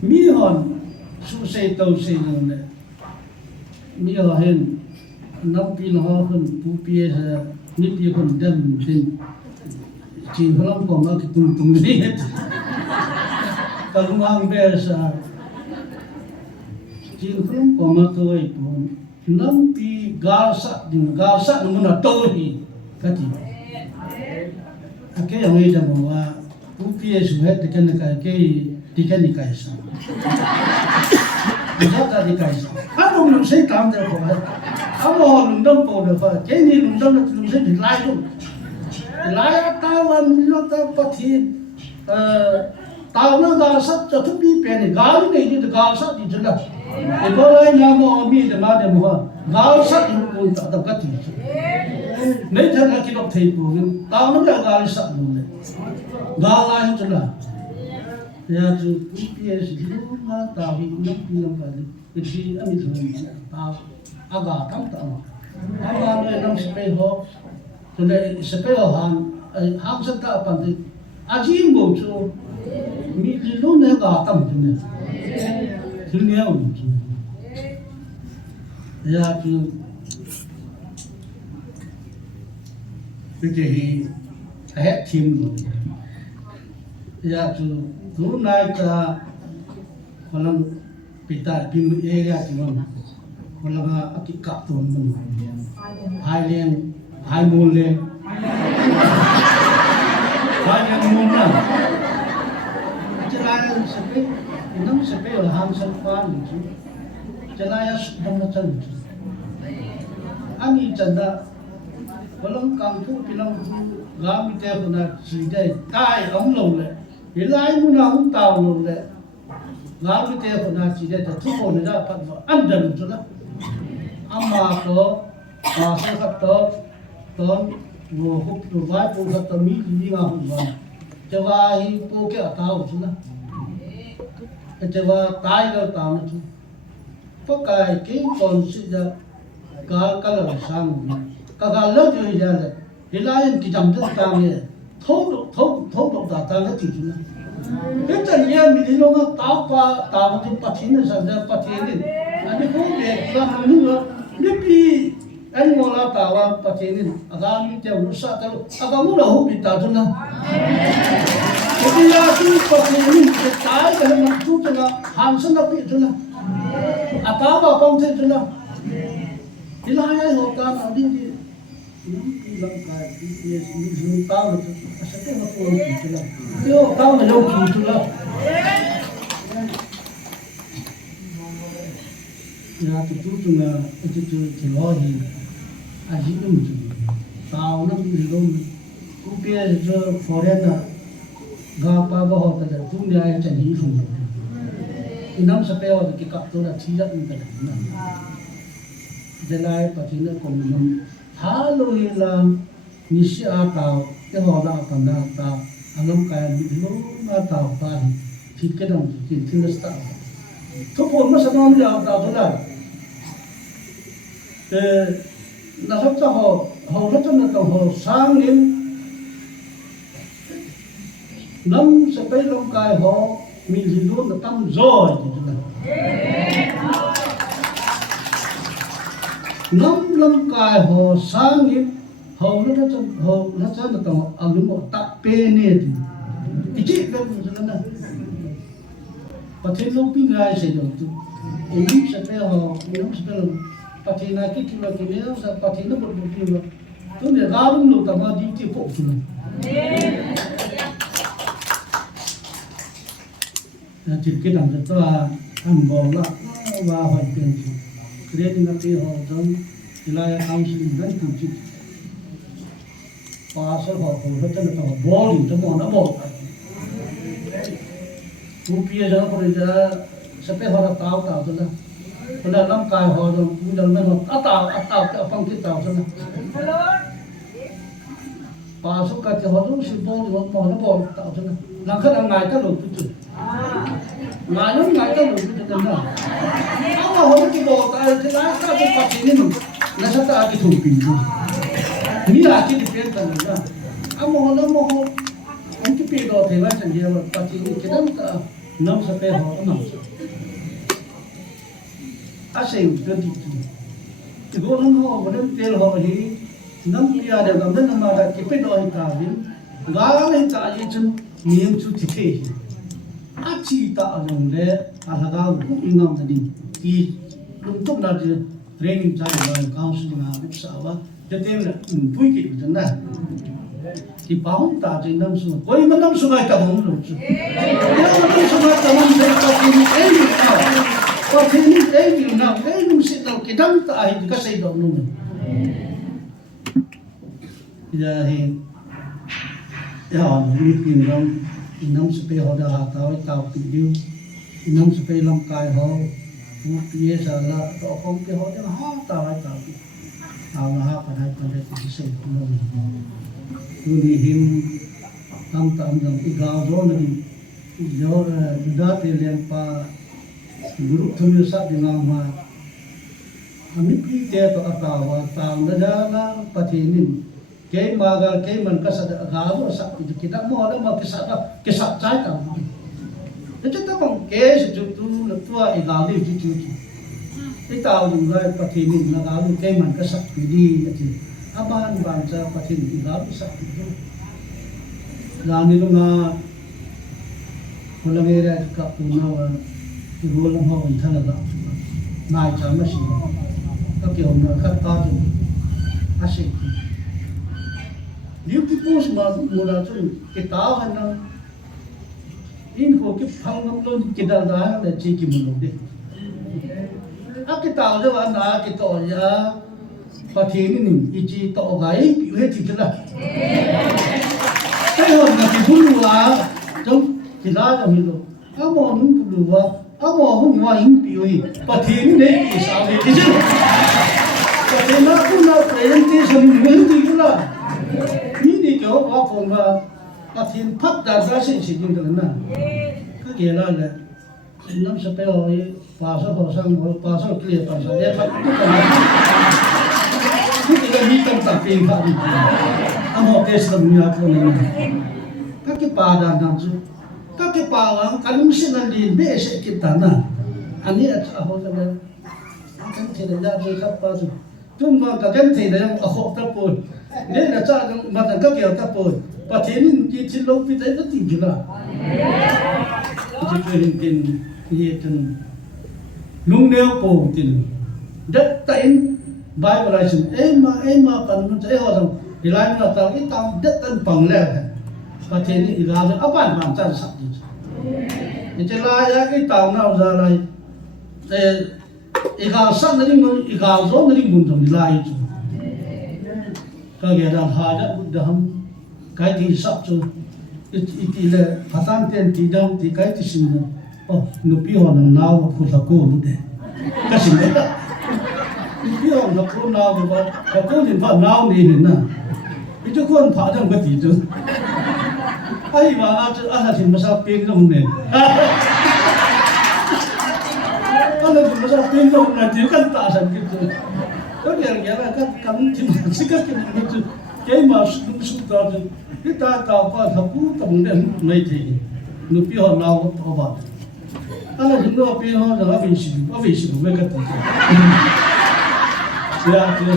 mihon susai tahu sih nene. Mihohin, nampil hohin pupiya sa nipi kon dem dem. Chinkholam koma kitung ni. Kalau ang biasa, Chinkholam koma tu itu, nanti galsak namun atau hi, kati. Ake yang ini dah bawa, pupiya suhet dikan nikai sa. Jata dikai sa. Ano Ngamsei kam dah bawa, ano lundam bawa dah. Kini lundam nak Ngamsei dilai tu, dilai tahu amilo tahu Pathen. Tahu na galsak jatuh pi pen gali ni di galsak di jelas. Eko lain nama ami dengan dia muka galsak itu pun tak dapat ti. Ni jangan kita tipu. Tahu na galsak dulu. Galai jelas. Ya tu PS dulu na tahu nak bilang kali. Jadi ami tu tahu agak tahu. Agak ni nam sepeho. Jadi sepeho hang serta apa tu? Aji muncul. Milun ni agak tam tu ni. Vilnao Date. Ya tu jadi Haokip ya tu naik kalau pita pim area tu kalau akik kapton hai mule muna jalan sepi enam sepi ham sempan itu jalan sedang macam itu ani canda kalau kampung bilang kami teh pernah sidai tai long le ilai muna tahu le kami teh pernah sidai tu pun dapat anda itu lah amma ko Chomkhat ton wo hup tu vai pu kata mi ni ngah Avah pu ke tahu tu lah Avah tiger tahu tu pakai ke konsida kalau sang kalau tu jalan ilayan kita jam tanya thâu datang itu tu lah itu dia milun tahu tu Pathen saja Pathen anikho betul ni lebih Ani mola tawa Pathen agam itu rusak kalau agamu dah hubi tahu na. Jadi ya tu Pathen kita kalau maksud tu na hansen apa itu na. Apa kau tu na. Nilhah hokan adi di bilang kaya ni tahu tu. Asal apa itu na. Yo tahu na yo tu na. Ya tu na itu telohi. Aji tu tahu nak Milun, upia je foreigner, gapa bawa tu tu ni ayat jadi semua. Inam sepeda tu kilaptou dah tidak minta dah. Jelai Pathen komunum, halu hilang nisi atau kehola apa nak tahu, alam kaya Milun atau apa, kidng tindas tahu. Tu pun masa nama dia tahu tu lah. Nasab ta ho ratan na ho sangin nam sepai long kai ho Milun na tam joy nam long kai ho sangin ho ratan na to alumo ta pe ne ti iji ka na Pathen lo pingai se do tu ini sepai ho nam sepai Pathen aki kilah sa Pathen na berbukilah. Tu ni garum lo tambah di tipu tu. chỉ cái đằng rất là ăn bò lạ và hoàn tiền chỉ cái này cái họ trong cái là ăn sinh rất cực chỉ và sau họ cũng rất là họ bò đi trong họ nó bò tu pia ra có ra sẽ phải họ tao tao thôi còn là lâm cài họ rồi bây giờ nó tao cái phong cái tao thôi và số cái thì họ cũng xin bò thì họ nó bò tao thôi là cái là ngày cái lục chứ ngày lúc ngày cái lục chứ cái nào mà họ cái bò tại cái lá cái phát triển mình nó sẽ tạo cái thùng pin nghĩ là cái điều kiện là mà họ ông cái pin đó thì phải chẳng nhiều phát triển cái đó năm sẽ phải họ năm asei cái gì thì có năm họ có năm tiền họ thì năm kia đều làm đến năm mà cái pin đó cả đến gái lên cả gì chứ nhiều chút thì thế chỉ tạo dùng để lhagao cũng như nào thì thì lúc trước là training chạy rồi cao su là biết sao á cho nên là vui kịch thế này thì bảo ta trên năm số coi mà năm số này cả bốn rồi chứ nếu mà năm số này cả bốn thì có cái gì nào có cái gì nào cái nó sẽ đâu cái đăng tại thì có xây dựng luôn giờ thì họ biết kinh nghiệm năm số họ đã tao tự điều năm số làm cái họ bây giờ là họ không cái họ đang tao là phải cái xây luôn tôi đi hiểm tam rằng cái gạo đó là do đã tiền liền pa guru thưa sát đi làm mà mình khi thế to tao nó ra là Pathen cái mà cái mình cái sát gạo đó sát thì kita mau ada mà cái sát trái tao itu tu bang ke sejutu letua gạo đi cucu cái tao dùng lại Pathen là gạo cái mình cái sát đi thì Avah bangsa Pathen gạo sát itu là ni lunga Houlimna ka Puoneo Houlimna Houlimna là nai chấm là gì các kiểu là các ta thì asei nếu cái post mà mua ra cho cái táo hay nó in Haokip houlimna kidah dah là chỉ cái Milun đi cái táo cho anh cái tao ya Pathen ni chỉ tao gai bị hết thì là cái hôm là cái phun là trong kilah trong Milun amo nung phun là amo hung wain pioi Pathen này cái sao vậy chứ Pathen nó cũng nó phải cái gì mình thì cũng là như đi kiểu có phun mà Pathen phát ra sự như thế này cái kia là năm sau bây giờ ba số kia ba số để phát cái gì trong tập phim vậy amo cái sự như thế này các cái bà đàn nào chứ các cái bà là cái lúc sinh ra liền bé sẽ kịp tán à anh ấy ở hồ là cái thế này ra rồi các bà rồi chúng mà cái thế này ở hồ tập bồi nên là cha mà các kiểu tập bồi Pathen chỉ lâu vì thế rất nhiều là chỉ cái tiền gì tiền nung neo cổ tiền đất tiền Bible em mà cần thấy họ rằng thì lại là tao ít tao đất tân bằng lẻ Pathen thì ra rồi bạn làm sao sạch thì chỉ là cái tàu nào ra lại thì gạo sẵn nó đi gạo rốt nó đi buồn trong lại chứ cái gì đó hai đó đâm cái thì sắp rồi thì là phát tan tiền thì đâu thì cái thì xin nụ pi họ nào cũng là cô luôn đấy cái gì đấy nụ pi họ là cô nào mà cô thì phải nào đi nữa cái chỗ con phải trong cái gì chứ ai mà anh thì mà sao pin không nè anh thì mà sao pin không là chỉ cần tạ sản cái chứ có nghĩa là các cắm thì mà chỉ các cái mà sung tao cái ta tao qua thằng cũ tầm đến mấy thì nụ pi họ nào họ bảo anh thì nó pi họ là vì sự với cái gì dạ chứ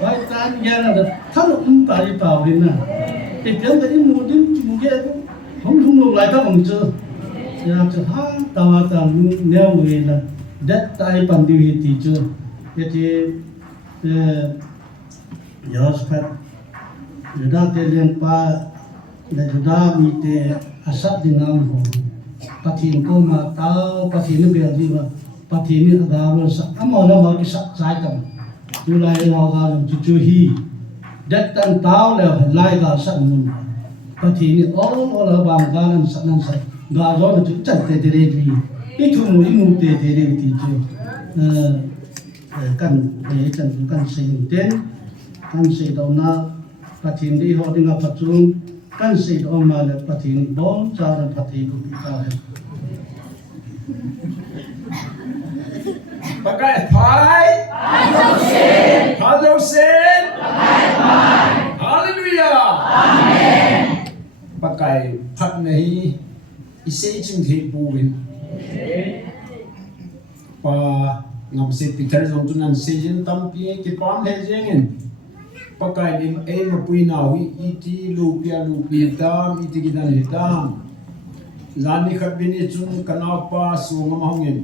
phải ta nghe là thằng nó cũng tại tao đi nè thì tiếng cái mua kia không được lại các bằng chưa dạ chứ tao neo người là đất tại bản địa thì chưa thì giờ phải đã tiền pa là đã bị asap di ngam ho Pathen ko ma tao Pathen ni bel di ma Pathen ni aga ro sa amo la ma ki sa sai kam tu lai ho ga chu hi dat tan tao le lai ga sa mun Pathen ni all la bang ga nan sa ga zo na chu chat te re di I thu mu te re ti chu kan để chân kan xây ten kan xây đâu na Pathen đi họ đi ngập Phật chung kan xây đâu mà là Pathen bốn cha là Pathen cũng bị cao hết. Pakai phai Haokip Houlimna Amen Pakai Phat nei isei Chinkholam Houlimna pa Ngamsei Peter jong tunan sejin tampi ki pam he jengin pakai dim eina puina wi iti lupia dam iti gidan hitam lani khabini chun kanapa sunga mahungin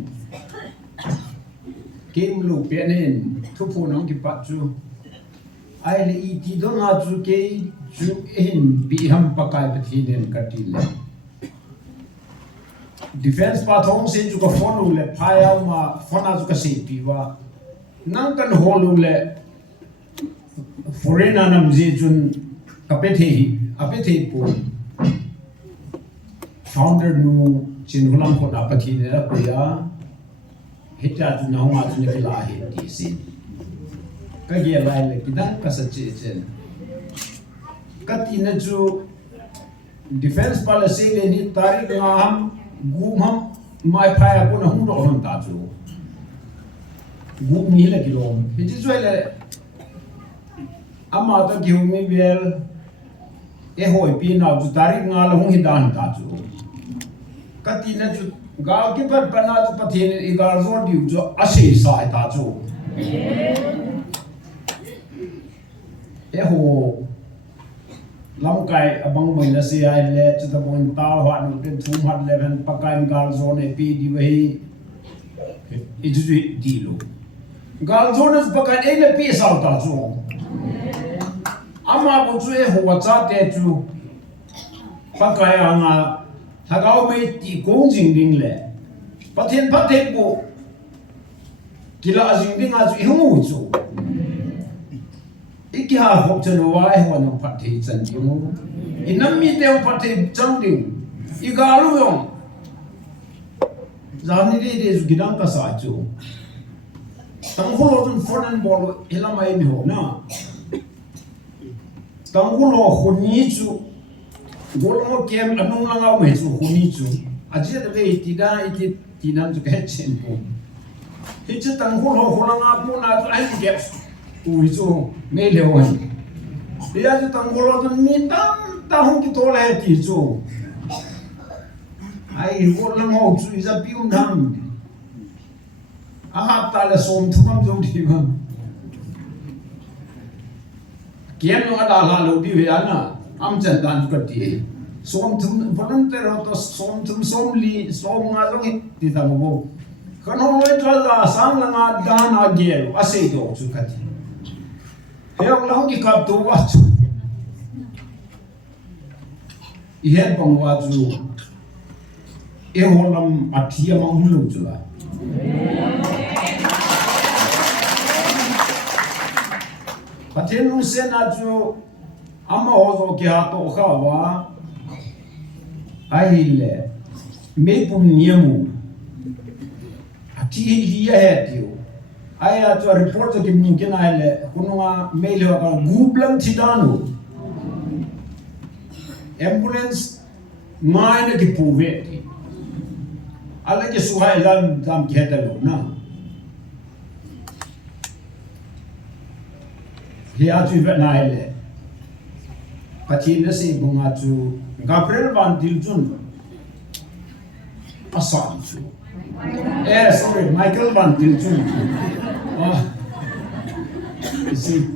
kim lupia nen thupu nong ki pachu ai le iti don ha chu ke chu in bi ham pakai pathinen katile defense pathong sin chu ko phone le phaya ma phone chu ka se piwa nang kan holu le foreigner nam je chun apethe pu founder nu Chinkholam Houlimna Pathen la kuya hita chu na ma chu ne kilah he ti sin ka ge lai le kidan ka sa che chen ka ti na chu defense policy le ni tarik ngam Gumham mai phaya ko na hung do non ta chu gum ni la kilom he ji zoi le ama to gi humi bel e hoi pi na ju tarik nga la hung hidan ta chu kati na chu ga ki par pana chu Pathen e ga zo di jo asei sai ta chu e ho lhangkhal abang mai na se ai le chu ta bon ta wa nu ten thum hat le han pakain gal zone pi di wei e ju di lo gal zone pakain eina pi sa ta chu ama bo chu e ho wa cha te chu pakai anga lhagao mai ti kong jing ding le Pathen bo kilah jing ding a chu hu chu iki ha hok chen wai ho no Pathen chan yu inam mi te Pathen chang ding I ga lu yong zani de gidang ka sa chu Thongkholun foreign bol elamai mi ho na Thongkholun khuni chu golmo kem anung langau mai chu khuni chu aje de ve ti nan chu ka chen ko hi chu Thongkholun holanga pu na chu ai get ui chu me le oi ya chu Thongkholun mi tam ta hong ki to le ti chu ai holang ho chu I za piun tham aha ta le som thumam zo thi ma kiam no ala la lo bi ya na am chan dan ka ti som thum volunteer to som thum som li som nga zo ti ta mo kano loi tra za sang la nga dan a gel asei do chu ka ti heok lang ki kap tu wa chu I het bang wa chu e holam athia mang hulu chu la Pathen nu se na chu ama ho zo ki ha to kha wa ai le me pum niemu ati hiya he tiu ai a chu report ki mun ken ai le kununga mail ho ka gublam thidanu ambulance mine ki puve ala ke suhai lam ki heta lo na hiya chu ve na ile Pathen na se bunga chu Gabriel van Dilchun asan chu sorry Michael van Dilchun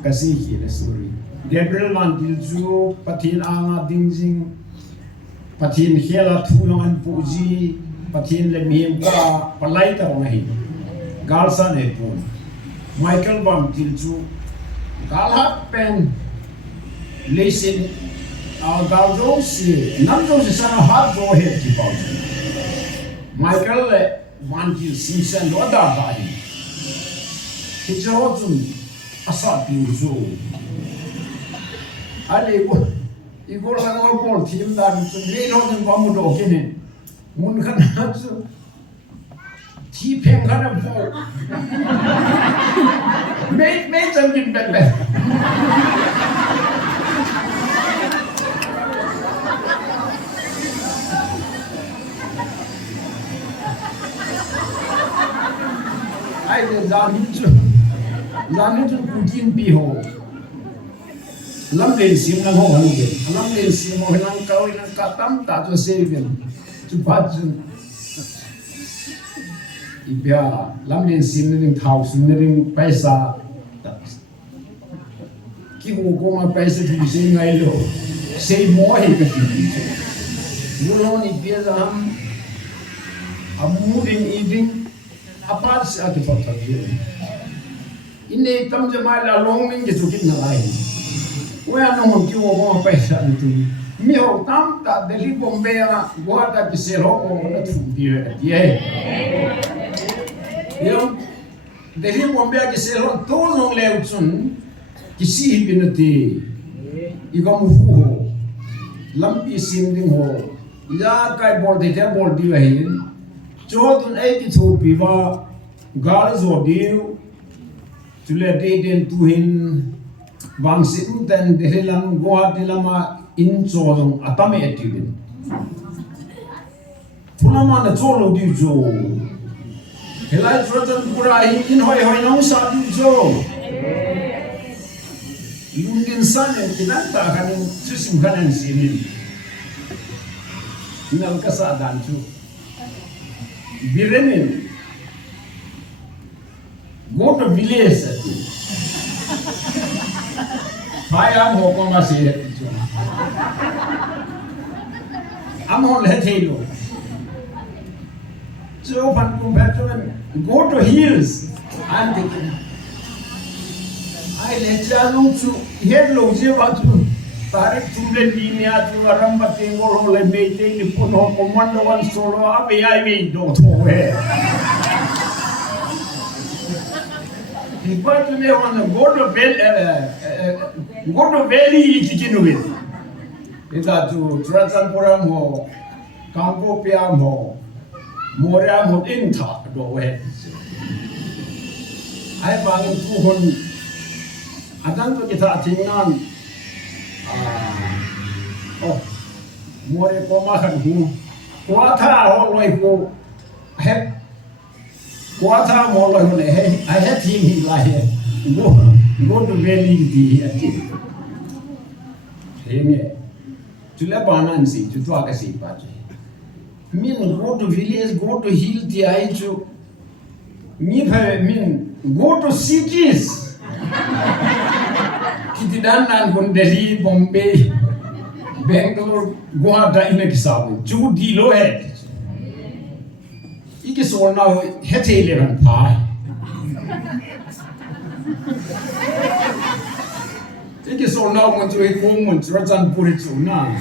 kasi ki le sorry Gabriel van Dilchu Pathen anga dingjing Pathen khela thulong an puji Pathen le miem ka palai ta ngai galsa ne pun Michael van Dilchu galhat pen lesin gal jo si nam jo si sana hat jo he ki pau Michael le wanti season lo da ba hi kijo chun asa pi zo ali ko igor la no ko team da chun le no den ba mu do kene mun khan chu ti peng khan bo me chang kin bet bet ai de zanin chu putin pi ho lam len sim na ho han ge lam len sim ho nan kau nan ka tam ta chu se ben chu pa chu ibya lam len sim ning thau sim ning paisa ki ho ko ma paisa thi se ngai lo se mo he ka ti mulon ibya zam amu ding apa sih ada faktor dia ini tam jemaah la long ning ke sukin na lain weh anu mon ki wo mo paisa itu mi ho tam ta deli bombe la gua ta ki se ro ko na tu dia yo deli bombe ki se ro to zong le chun ki si binati igam hu ho lampi sim ding ho ya kai bol de te bol di hin Jordan 82 piva gal zo diu tule den tu hin wang sin den de helam goa dilama in zong atame etibin fulama na zolo di zo helai Jordan pura in hoi nong sa di zo lungin san en kinanta kanin susim kanan sinin inal kasa dan chu Birenin go to village Fire ho ko ma se am ho le thelo so pan kum patron go to hills I'm thinking I let janu chu head lo je wa chu tarik tumle linia chu aram batengol ho le meite ni puno komando wan solo ave ai me do to he but me on go to valley tikinu with ita tu transanpuram ho kampo piam ho moram ho intha do he ai bang tu hon adang to kita tingnan more koma kan hu kwatha ho loi ko he kwatha mo loi ho le he I had him he la he go to valley di ati henge tula banan si tu to ka si pa min go to village go to hill di ai chu mi pha min go to cities Kitidan nan gon Delhi, Bombay, Bangalore, Guwahati ina kisabu. Chu di lo hai. Iki so na hete eleven pa. Iki so na mo chu e ko mo chu ran puri chu na.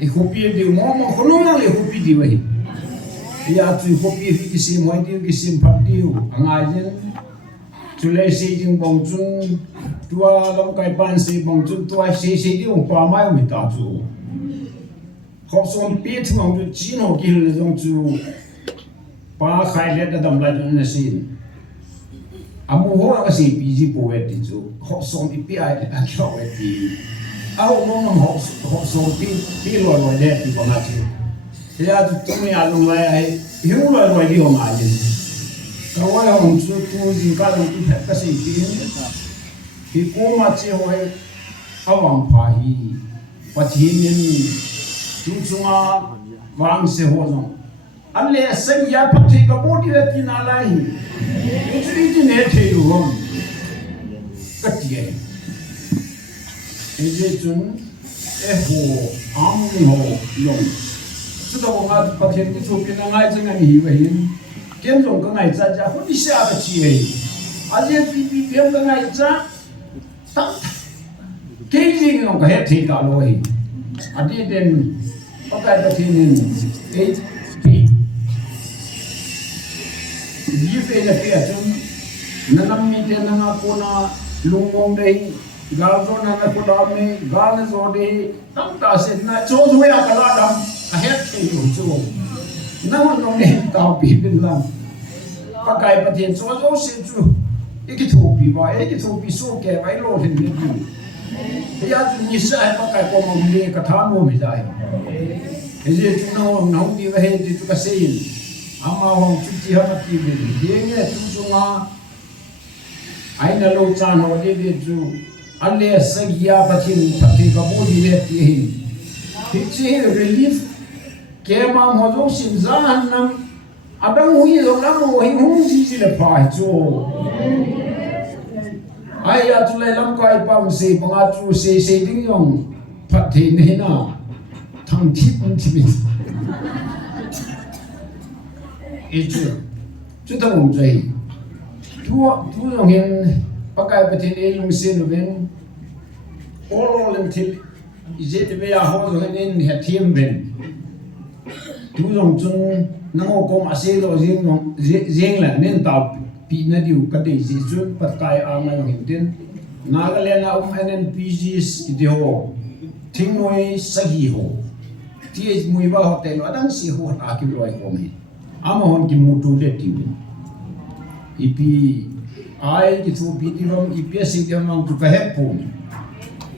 E hopi di mo khono na le hopi di wahi. Ya tu hopi ki si mo di ki sim phap di angai Chulai sejing bongchun tua lam kai pan se bongchun tua se di pa mai wi ta chu khop som pi thong chu chin ho ki le jong chu pa khai le da dam la na sin amu ho ka si pi ji po we ti chu khop som pi ai da kyo we ti au no no ho som pi lo lo de ti pa na chu ya tu me a lo lai ai hiu lo lo di ho ma ji Kawai hong su tu jing ka long tu ka si ti hi ko ma che hoi awang pha hi pathin ni tu chunga wang se ho jong an le sai ya pathi ka bo di ti na lai hi tu ti ne the yu hom ka ti ye e je chun e ho am ni ho long su da bo ma pathin ti chu pi na ngai chang ni hi wa hi Kem zong ka ngai cha cha hon sia ka chi ei aje pi pem ka ngai cha ta ke jing no ka he thi ka lo hi adi den pakai pathin ni 8 feet Give in a theatre, Nanami Tenangapona, Lumong Day, Galton and Apodami, Garners or Day, Tamtas, and I told we are a head to no one only tao people love. Pakai Pathen, so also true. Ikitopi, why Ikitopi so care, I wrote in the he has to decide Pakai Pomon, Katano, Midai. Is it no, no, you head to a saying? Ama 50 hamati bin yenge tujuma aina lo chan ho de ju alle sagya pathin pati kabodi le ti hichi relief kema mozo sinzan nam abang hui lo lam ho hi hung ji le phai jo ai ya tu le lam kai pam se banga tu se ding yong pati ne na thang thip ti itu thong jai tu long in pakai Pathen elung sin ben all until izet be a ho in hatim ben tu long chun nango kom asei lo jing la nen ta pi na diu ka dei ji chun pakai anga long in tin Nagaland NNPGs idio thingoi sagi ho ti muiwa hotel adang si ho ta ki loi ko me Amahon ki mutu le tiwi. Ipi ai ki tu piti rom ipi si ki amang tu kahepun.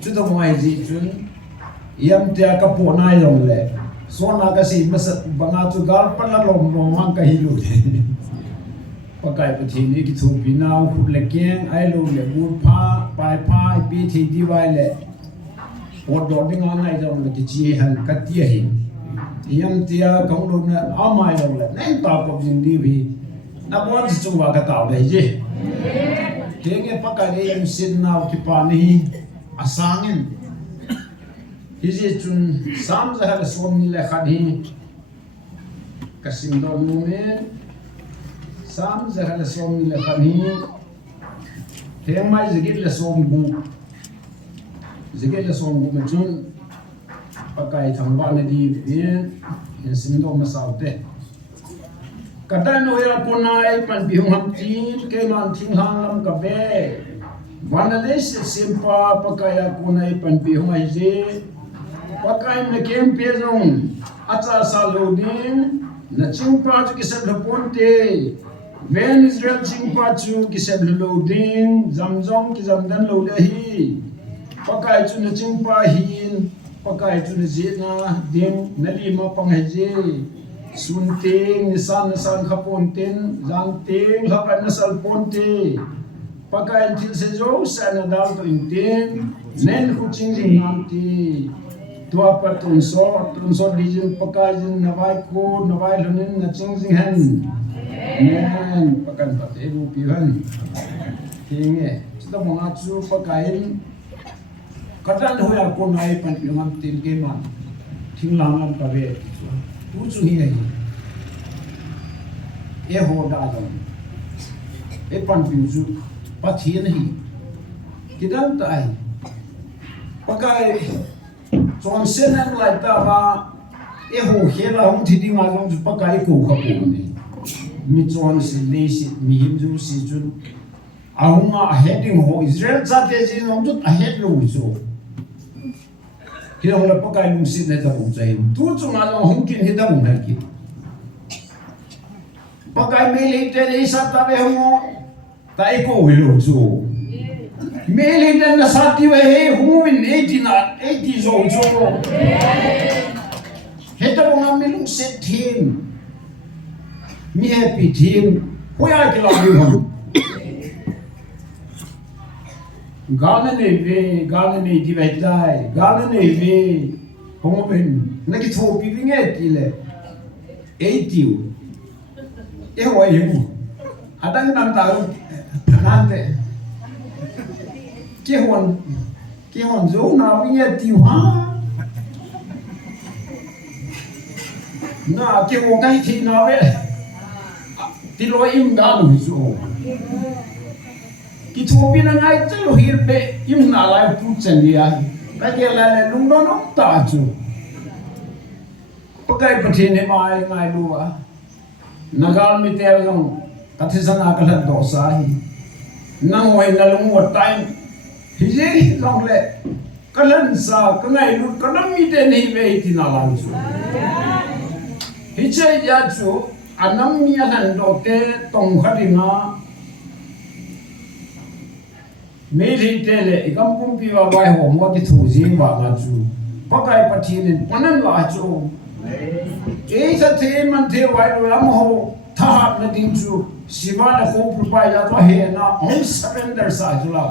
Tu to mai ji chun yam te ka po nai long le. So na ka si mas banga tu gal pala lom lom mang ka hilu. Pakai Pathen ki tu Vilnao hu le keng ai lo le bu pa pai pa ipi thi di vai le. Od do ding ngai jong le ki chi han ka tia hin. Yam tia kong lo na amai lo le nen ta ko jin di bi na bon si chungwa ka ta le ji kenge pakai em sin nau ki pa ni asangin hiji chun sam za ha som ni le khadi kasim do nu me sam za ha som ni le khadi te mai zigit le som bu me chun pakai thangwa na di bien in sindo masaute kadano ya ponai pan bihung tin ke nan thinghang lam ka be vanales simpa pakai ponai pan bihung ai je pakai na kem pe zong acha salodin na chingpa chu ki sab ponte ven Israel chingpa chu ki sab lodin zamzong ki zamdan lo hi pakai chu na chingpa hin pakai tu zina ding nalima panghaje sunting nisan khaponten jangting laban nasal ponte pakai til se jo sana dal to inten nen kuching jing namti tua patun so dijin pakai jin nawai ko nawai lunin na ching jing han nen pakan patelu pihan tinge kita mengacu pakai Kadang hoya ko nai pan yung tin ke man thinglangan ka ve tu chu hi ai e ho da dong e pan pi chu Pathen hi kidang tai pakai chon sen an lai ta ba e ho hela hum thi ding ma jong chu pakai ko kha ko ni mi chon si le si mi him ju si chu ahunga heading ho Israel za te ji nong chu a head lo chu Kira wala pakai lungsit na tabong sa'yo. Tuto nga lang hungkin hitang hungkin. Pakai milite na isa tabi mo, tayo ko wiluzo. Milite na sa tiwa hungwin 80 zozo. Hita mo nga milungsit him. Mi happy him. Kuya kilabi mo. Gana ne divaitai, gana ne ve, homopen, naki thopi vinge tile, eitiu, ewa yemu, adang nam taru, panante, kehon zo na vinge tiwa, na kewo kai ti na ve, tilo im ganu zo. Kithopi na ngai chalo hirpe im na lai pu chandia ka ke la le lung don ok ta chu pakai Pathen ne mai ngai luwa nagal mi te jong katisana kalan dosa hi nangoi nalung time hiji longle kalan sa kangai lut kanami de nei ve tinalang chu hichai ya chu anam mi alan dote Thongkholun Meri tele ikam kumpi wa bai ho mo ki thu jing wa ma chu pakai Pathen panan la chu e sa the man the wai lo am ho tha na ding chu siwa na ho pu pai ya to he na on surrender sa chu la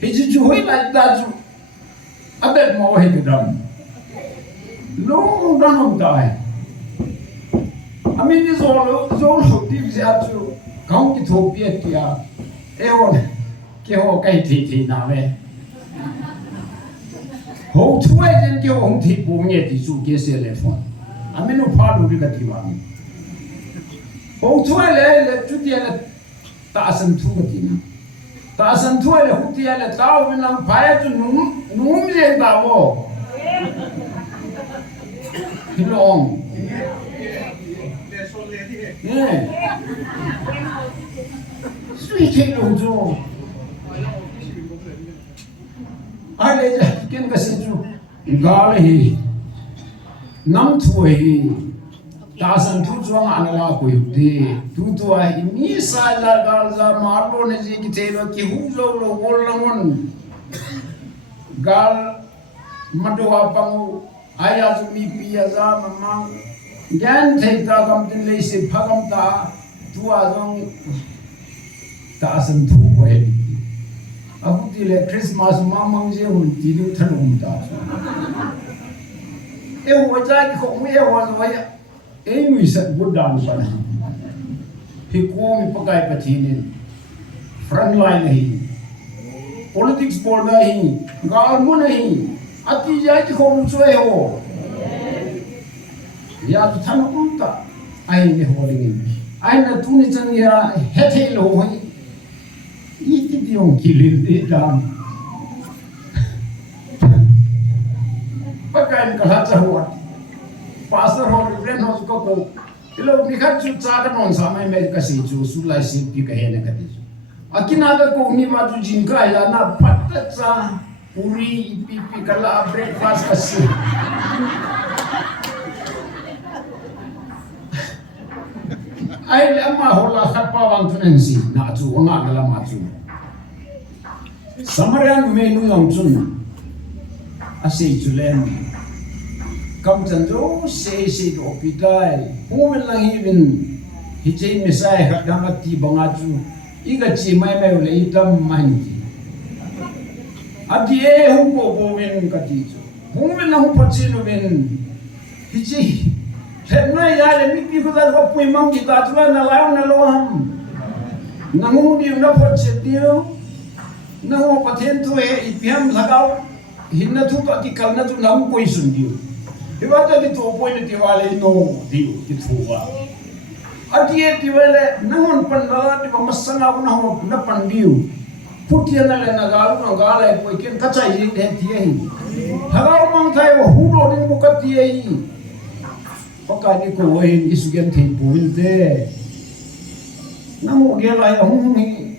he chu hoi like that chu abet mo he ke dam long run dai I mean this all tips ya chu kaung ki thu pi ya e on ke ho kai thi na ve ho thuai jen ke hong thi pu nge ti su ke se le phone ameno pha lu ri ka ti wa ho thuai le chu ti le ta san thu ka ti na ta san thuai le hu ti le ta wi nang pha ya chu num je ta wo ti long sui ke lo jo ai le ken ka se chu gal hi nam thui hi ta san thu chuang an la ko yu tu tu ai mi sa la gal za mar lo ne ji ki te lo ki hu lo lo gol langon gal madwa pangu aya zu mi pi ya za mamang gan thei ta kam tin le se phagam ta tu a jong ta san thu ko he aku ti le Christmas mamang je hun ti lu thanum ta e ho ja ki ko mi e ho zo ya e mi sa budan pa na hi ko mi pakai Pathen front line hi politics board na hi gal mu na hi ati ja ki ko mu so e ho ya tu thanum ta ai ne holding ai na tu ni chang ya he the lo hi Iti diong kilil di dam. Pakain kalah cahuat. Pastor ho reverend ho ko. Ilo ni khat chu cha ka non sa mai me ka si chu sulai si pi ka he na ka ti. Akina ga ko ni ma chu jin ka ya na patta cha puri pi kala breakfast ka si. Ai lama hola khat pa wang Thanglensei na chu nga na lama chu Samarian menu yong chun asei chu len kam chan jo se do pitai hu men lang hi bin hi chei mesai khat dang ti banga chu iga chi mai mai le itam man ti adi e hu ko men ka ti chu hu men lang hu pa chi no men hi chei Hernai ya le mi pi ko da ko pui mang ki ta chula na la na lo ham na ngu di na pho che tiu na ho Pathen thu he I piam lhagao hin na thu ka ki kal na chu nam koi sun tiu hi wa ta ki to poi ne ti wa le no tiu ki thu wa ati e ti wa le na hon pan la ti ma masana ko na ho na pan tiu putia na le na ga lu na ga le poi ken ka chai ri de ti e lhagao mang thai wo hu do ding mu ka ti e Pakai ko wahin isugan thei puin te namo gelai hung hi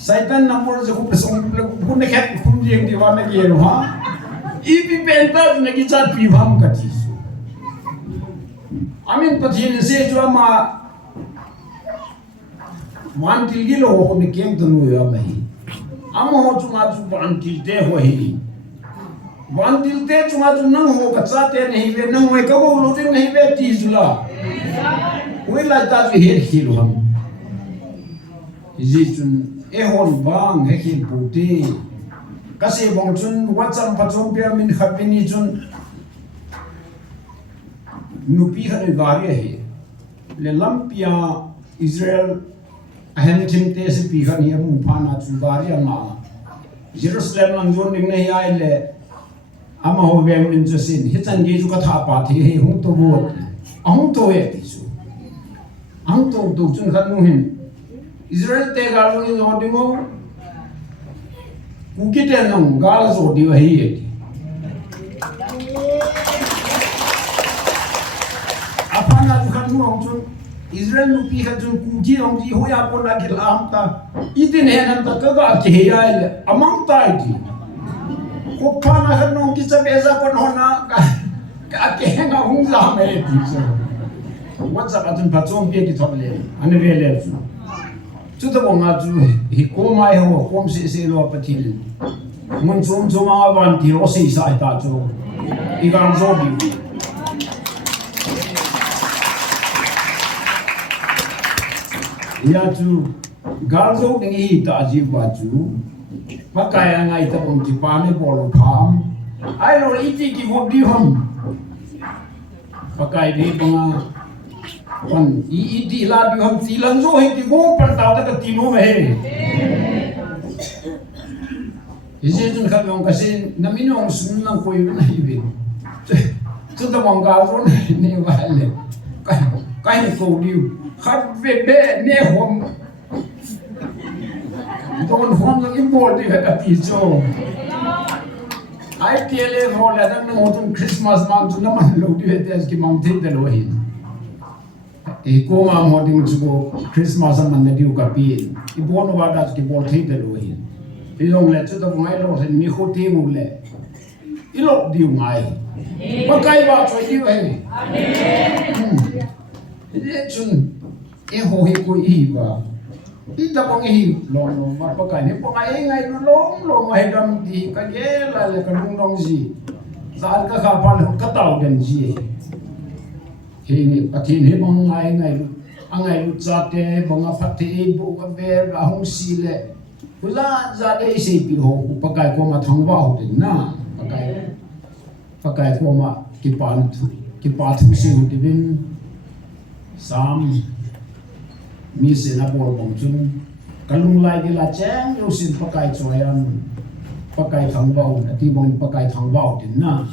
saitan namor je ko presong ko ne khat khum jeng di wa na ge ro ha I bi penta ne ki chat pi bham ka chi su amin Pathen se jo ma man til gi lo ko ne kem tu ya mai am ho chu ma chu ban til te ho hi Wan til te chunga chu nang ho ka cha te nei ve nang we ka bo lo te nei ve ti zula we la ta vi he hi lo ham ji chun e hon bang he hi pu ti ka se bong chun wa cham pa chom pia min khapini chun nu pi ha ne ga ri he le lam pia Israel ahem thim te se pi ha ni mu pha na chu ga ri ma Jerusalem lang jon ning nei ai le ama ho ve min chu sin hi chan ge ju ka tha pa thi he hung to bo ahung to he ti chu ang to du chun khat nu hin Israel te ga lu ni no dingo ku ki te nang ga la so di wa hi he apana ju khat nu hong chun Israel nu pi kha chun ku ji ong ji hoya pon la khil am ta idin henan ta ka ga ke ya le amang ta ji ko phana khan nong ki cha beza kon hona ka ke nga hung za me ti so what's up atun patsom pe ki thop le an re le chu ta bong a chu hi ko mai ho kom se lo pathil mun chum chuma wan ti ro sei sai ta chu I gang zo bi ya chu gang zo ding hi ta ji wa chu pakai ngai ta bong ki pa ne bol pham ai lo iti ki go di hom pakai di bang kon iti la di hom ti lan zo hi ki go par ta ta ti no me Isi jun kha yong kasi naminong sun lang ko yun na ibig. So ta mong garo ni wale. Kai ko liu. Khat be ne hom. Don hom lang import di ka ti so. Ai tele ho la dang no ton Christmas mang tu naman lo di tes ki mang thit de lo hin. E ko ma mo ding chu Christmas man na diu ka pi. I bon wa da ki bol thit de lo hin. Ilong le chu ta ngai lo sen mi kho ti mu le ilo diu ngai pa kai ba choi diu he amen le chun e ho hi ko I ba I ta bong hi lo no ma pa kai ne po ngai lo ngai dam di ka ye la le ka lung dong ji zan ka kha pa ka tau den ji he ni pathin he bong ngai lu cha te bong a phat te bo ka ver a hong si le Pula za de sei pi ho pakai ko ma thang wa de na pakai ko ma ki pa thu si hu divin sam mi se na bol bong chun kalung lai gi la chang yo sin pakai choyan pakai thang wa ti bong pakai thang wa de na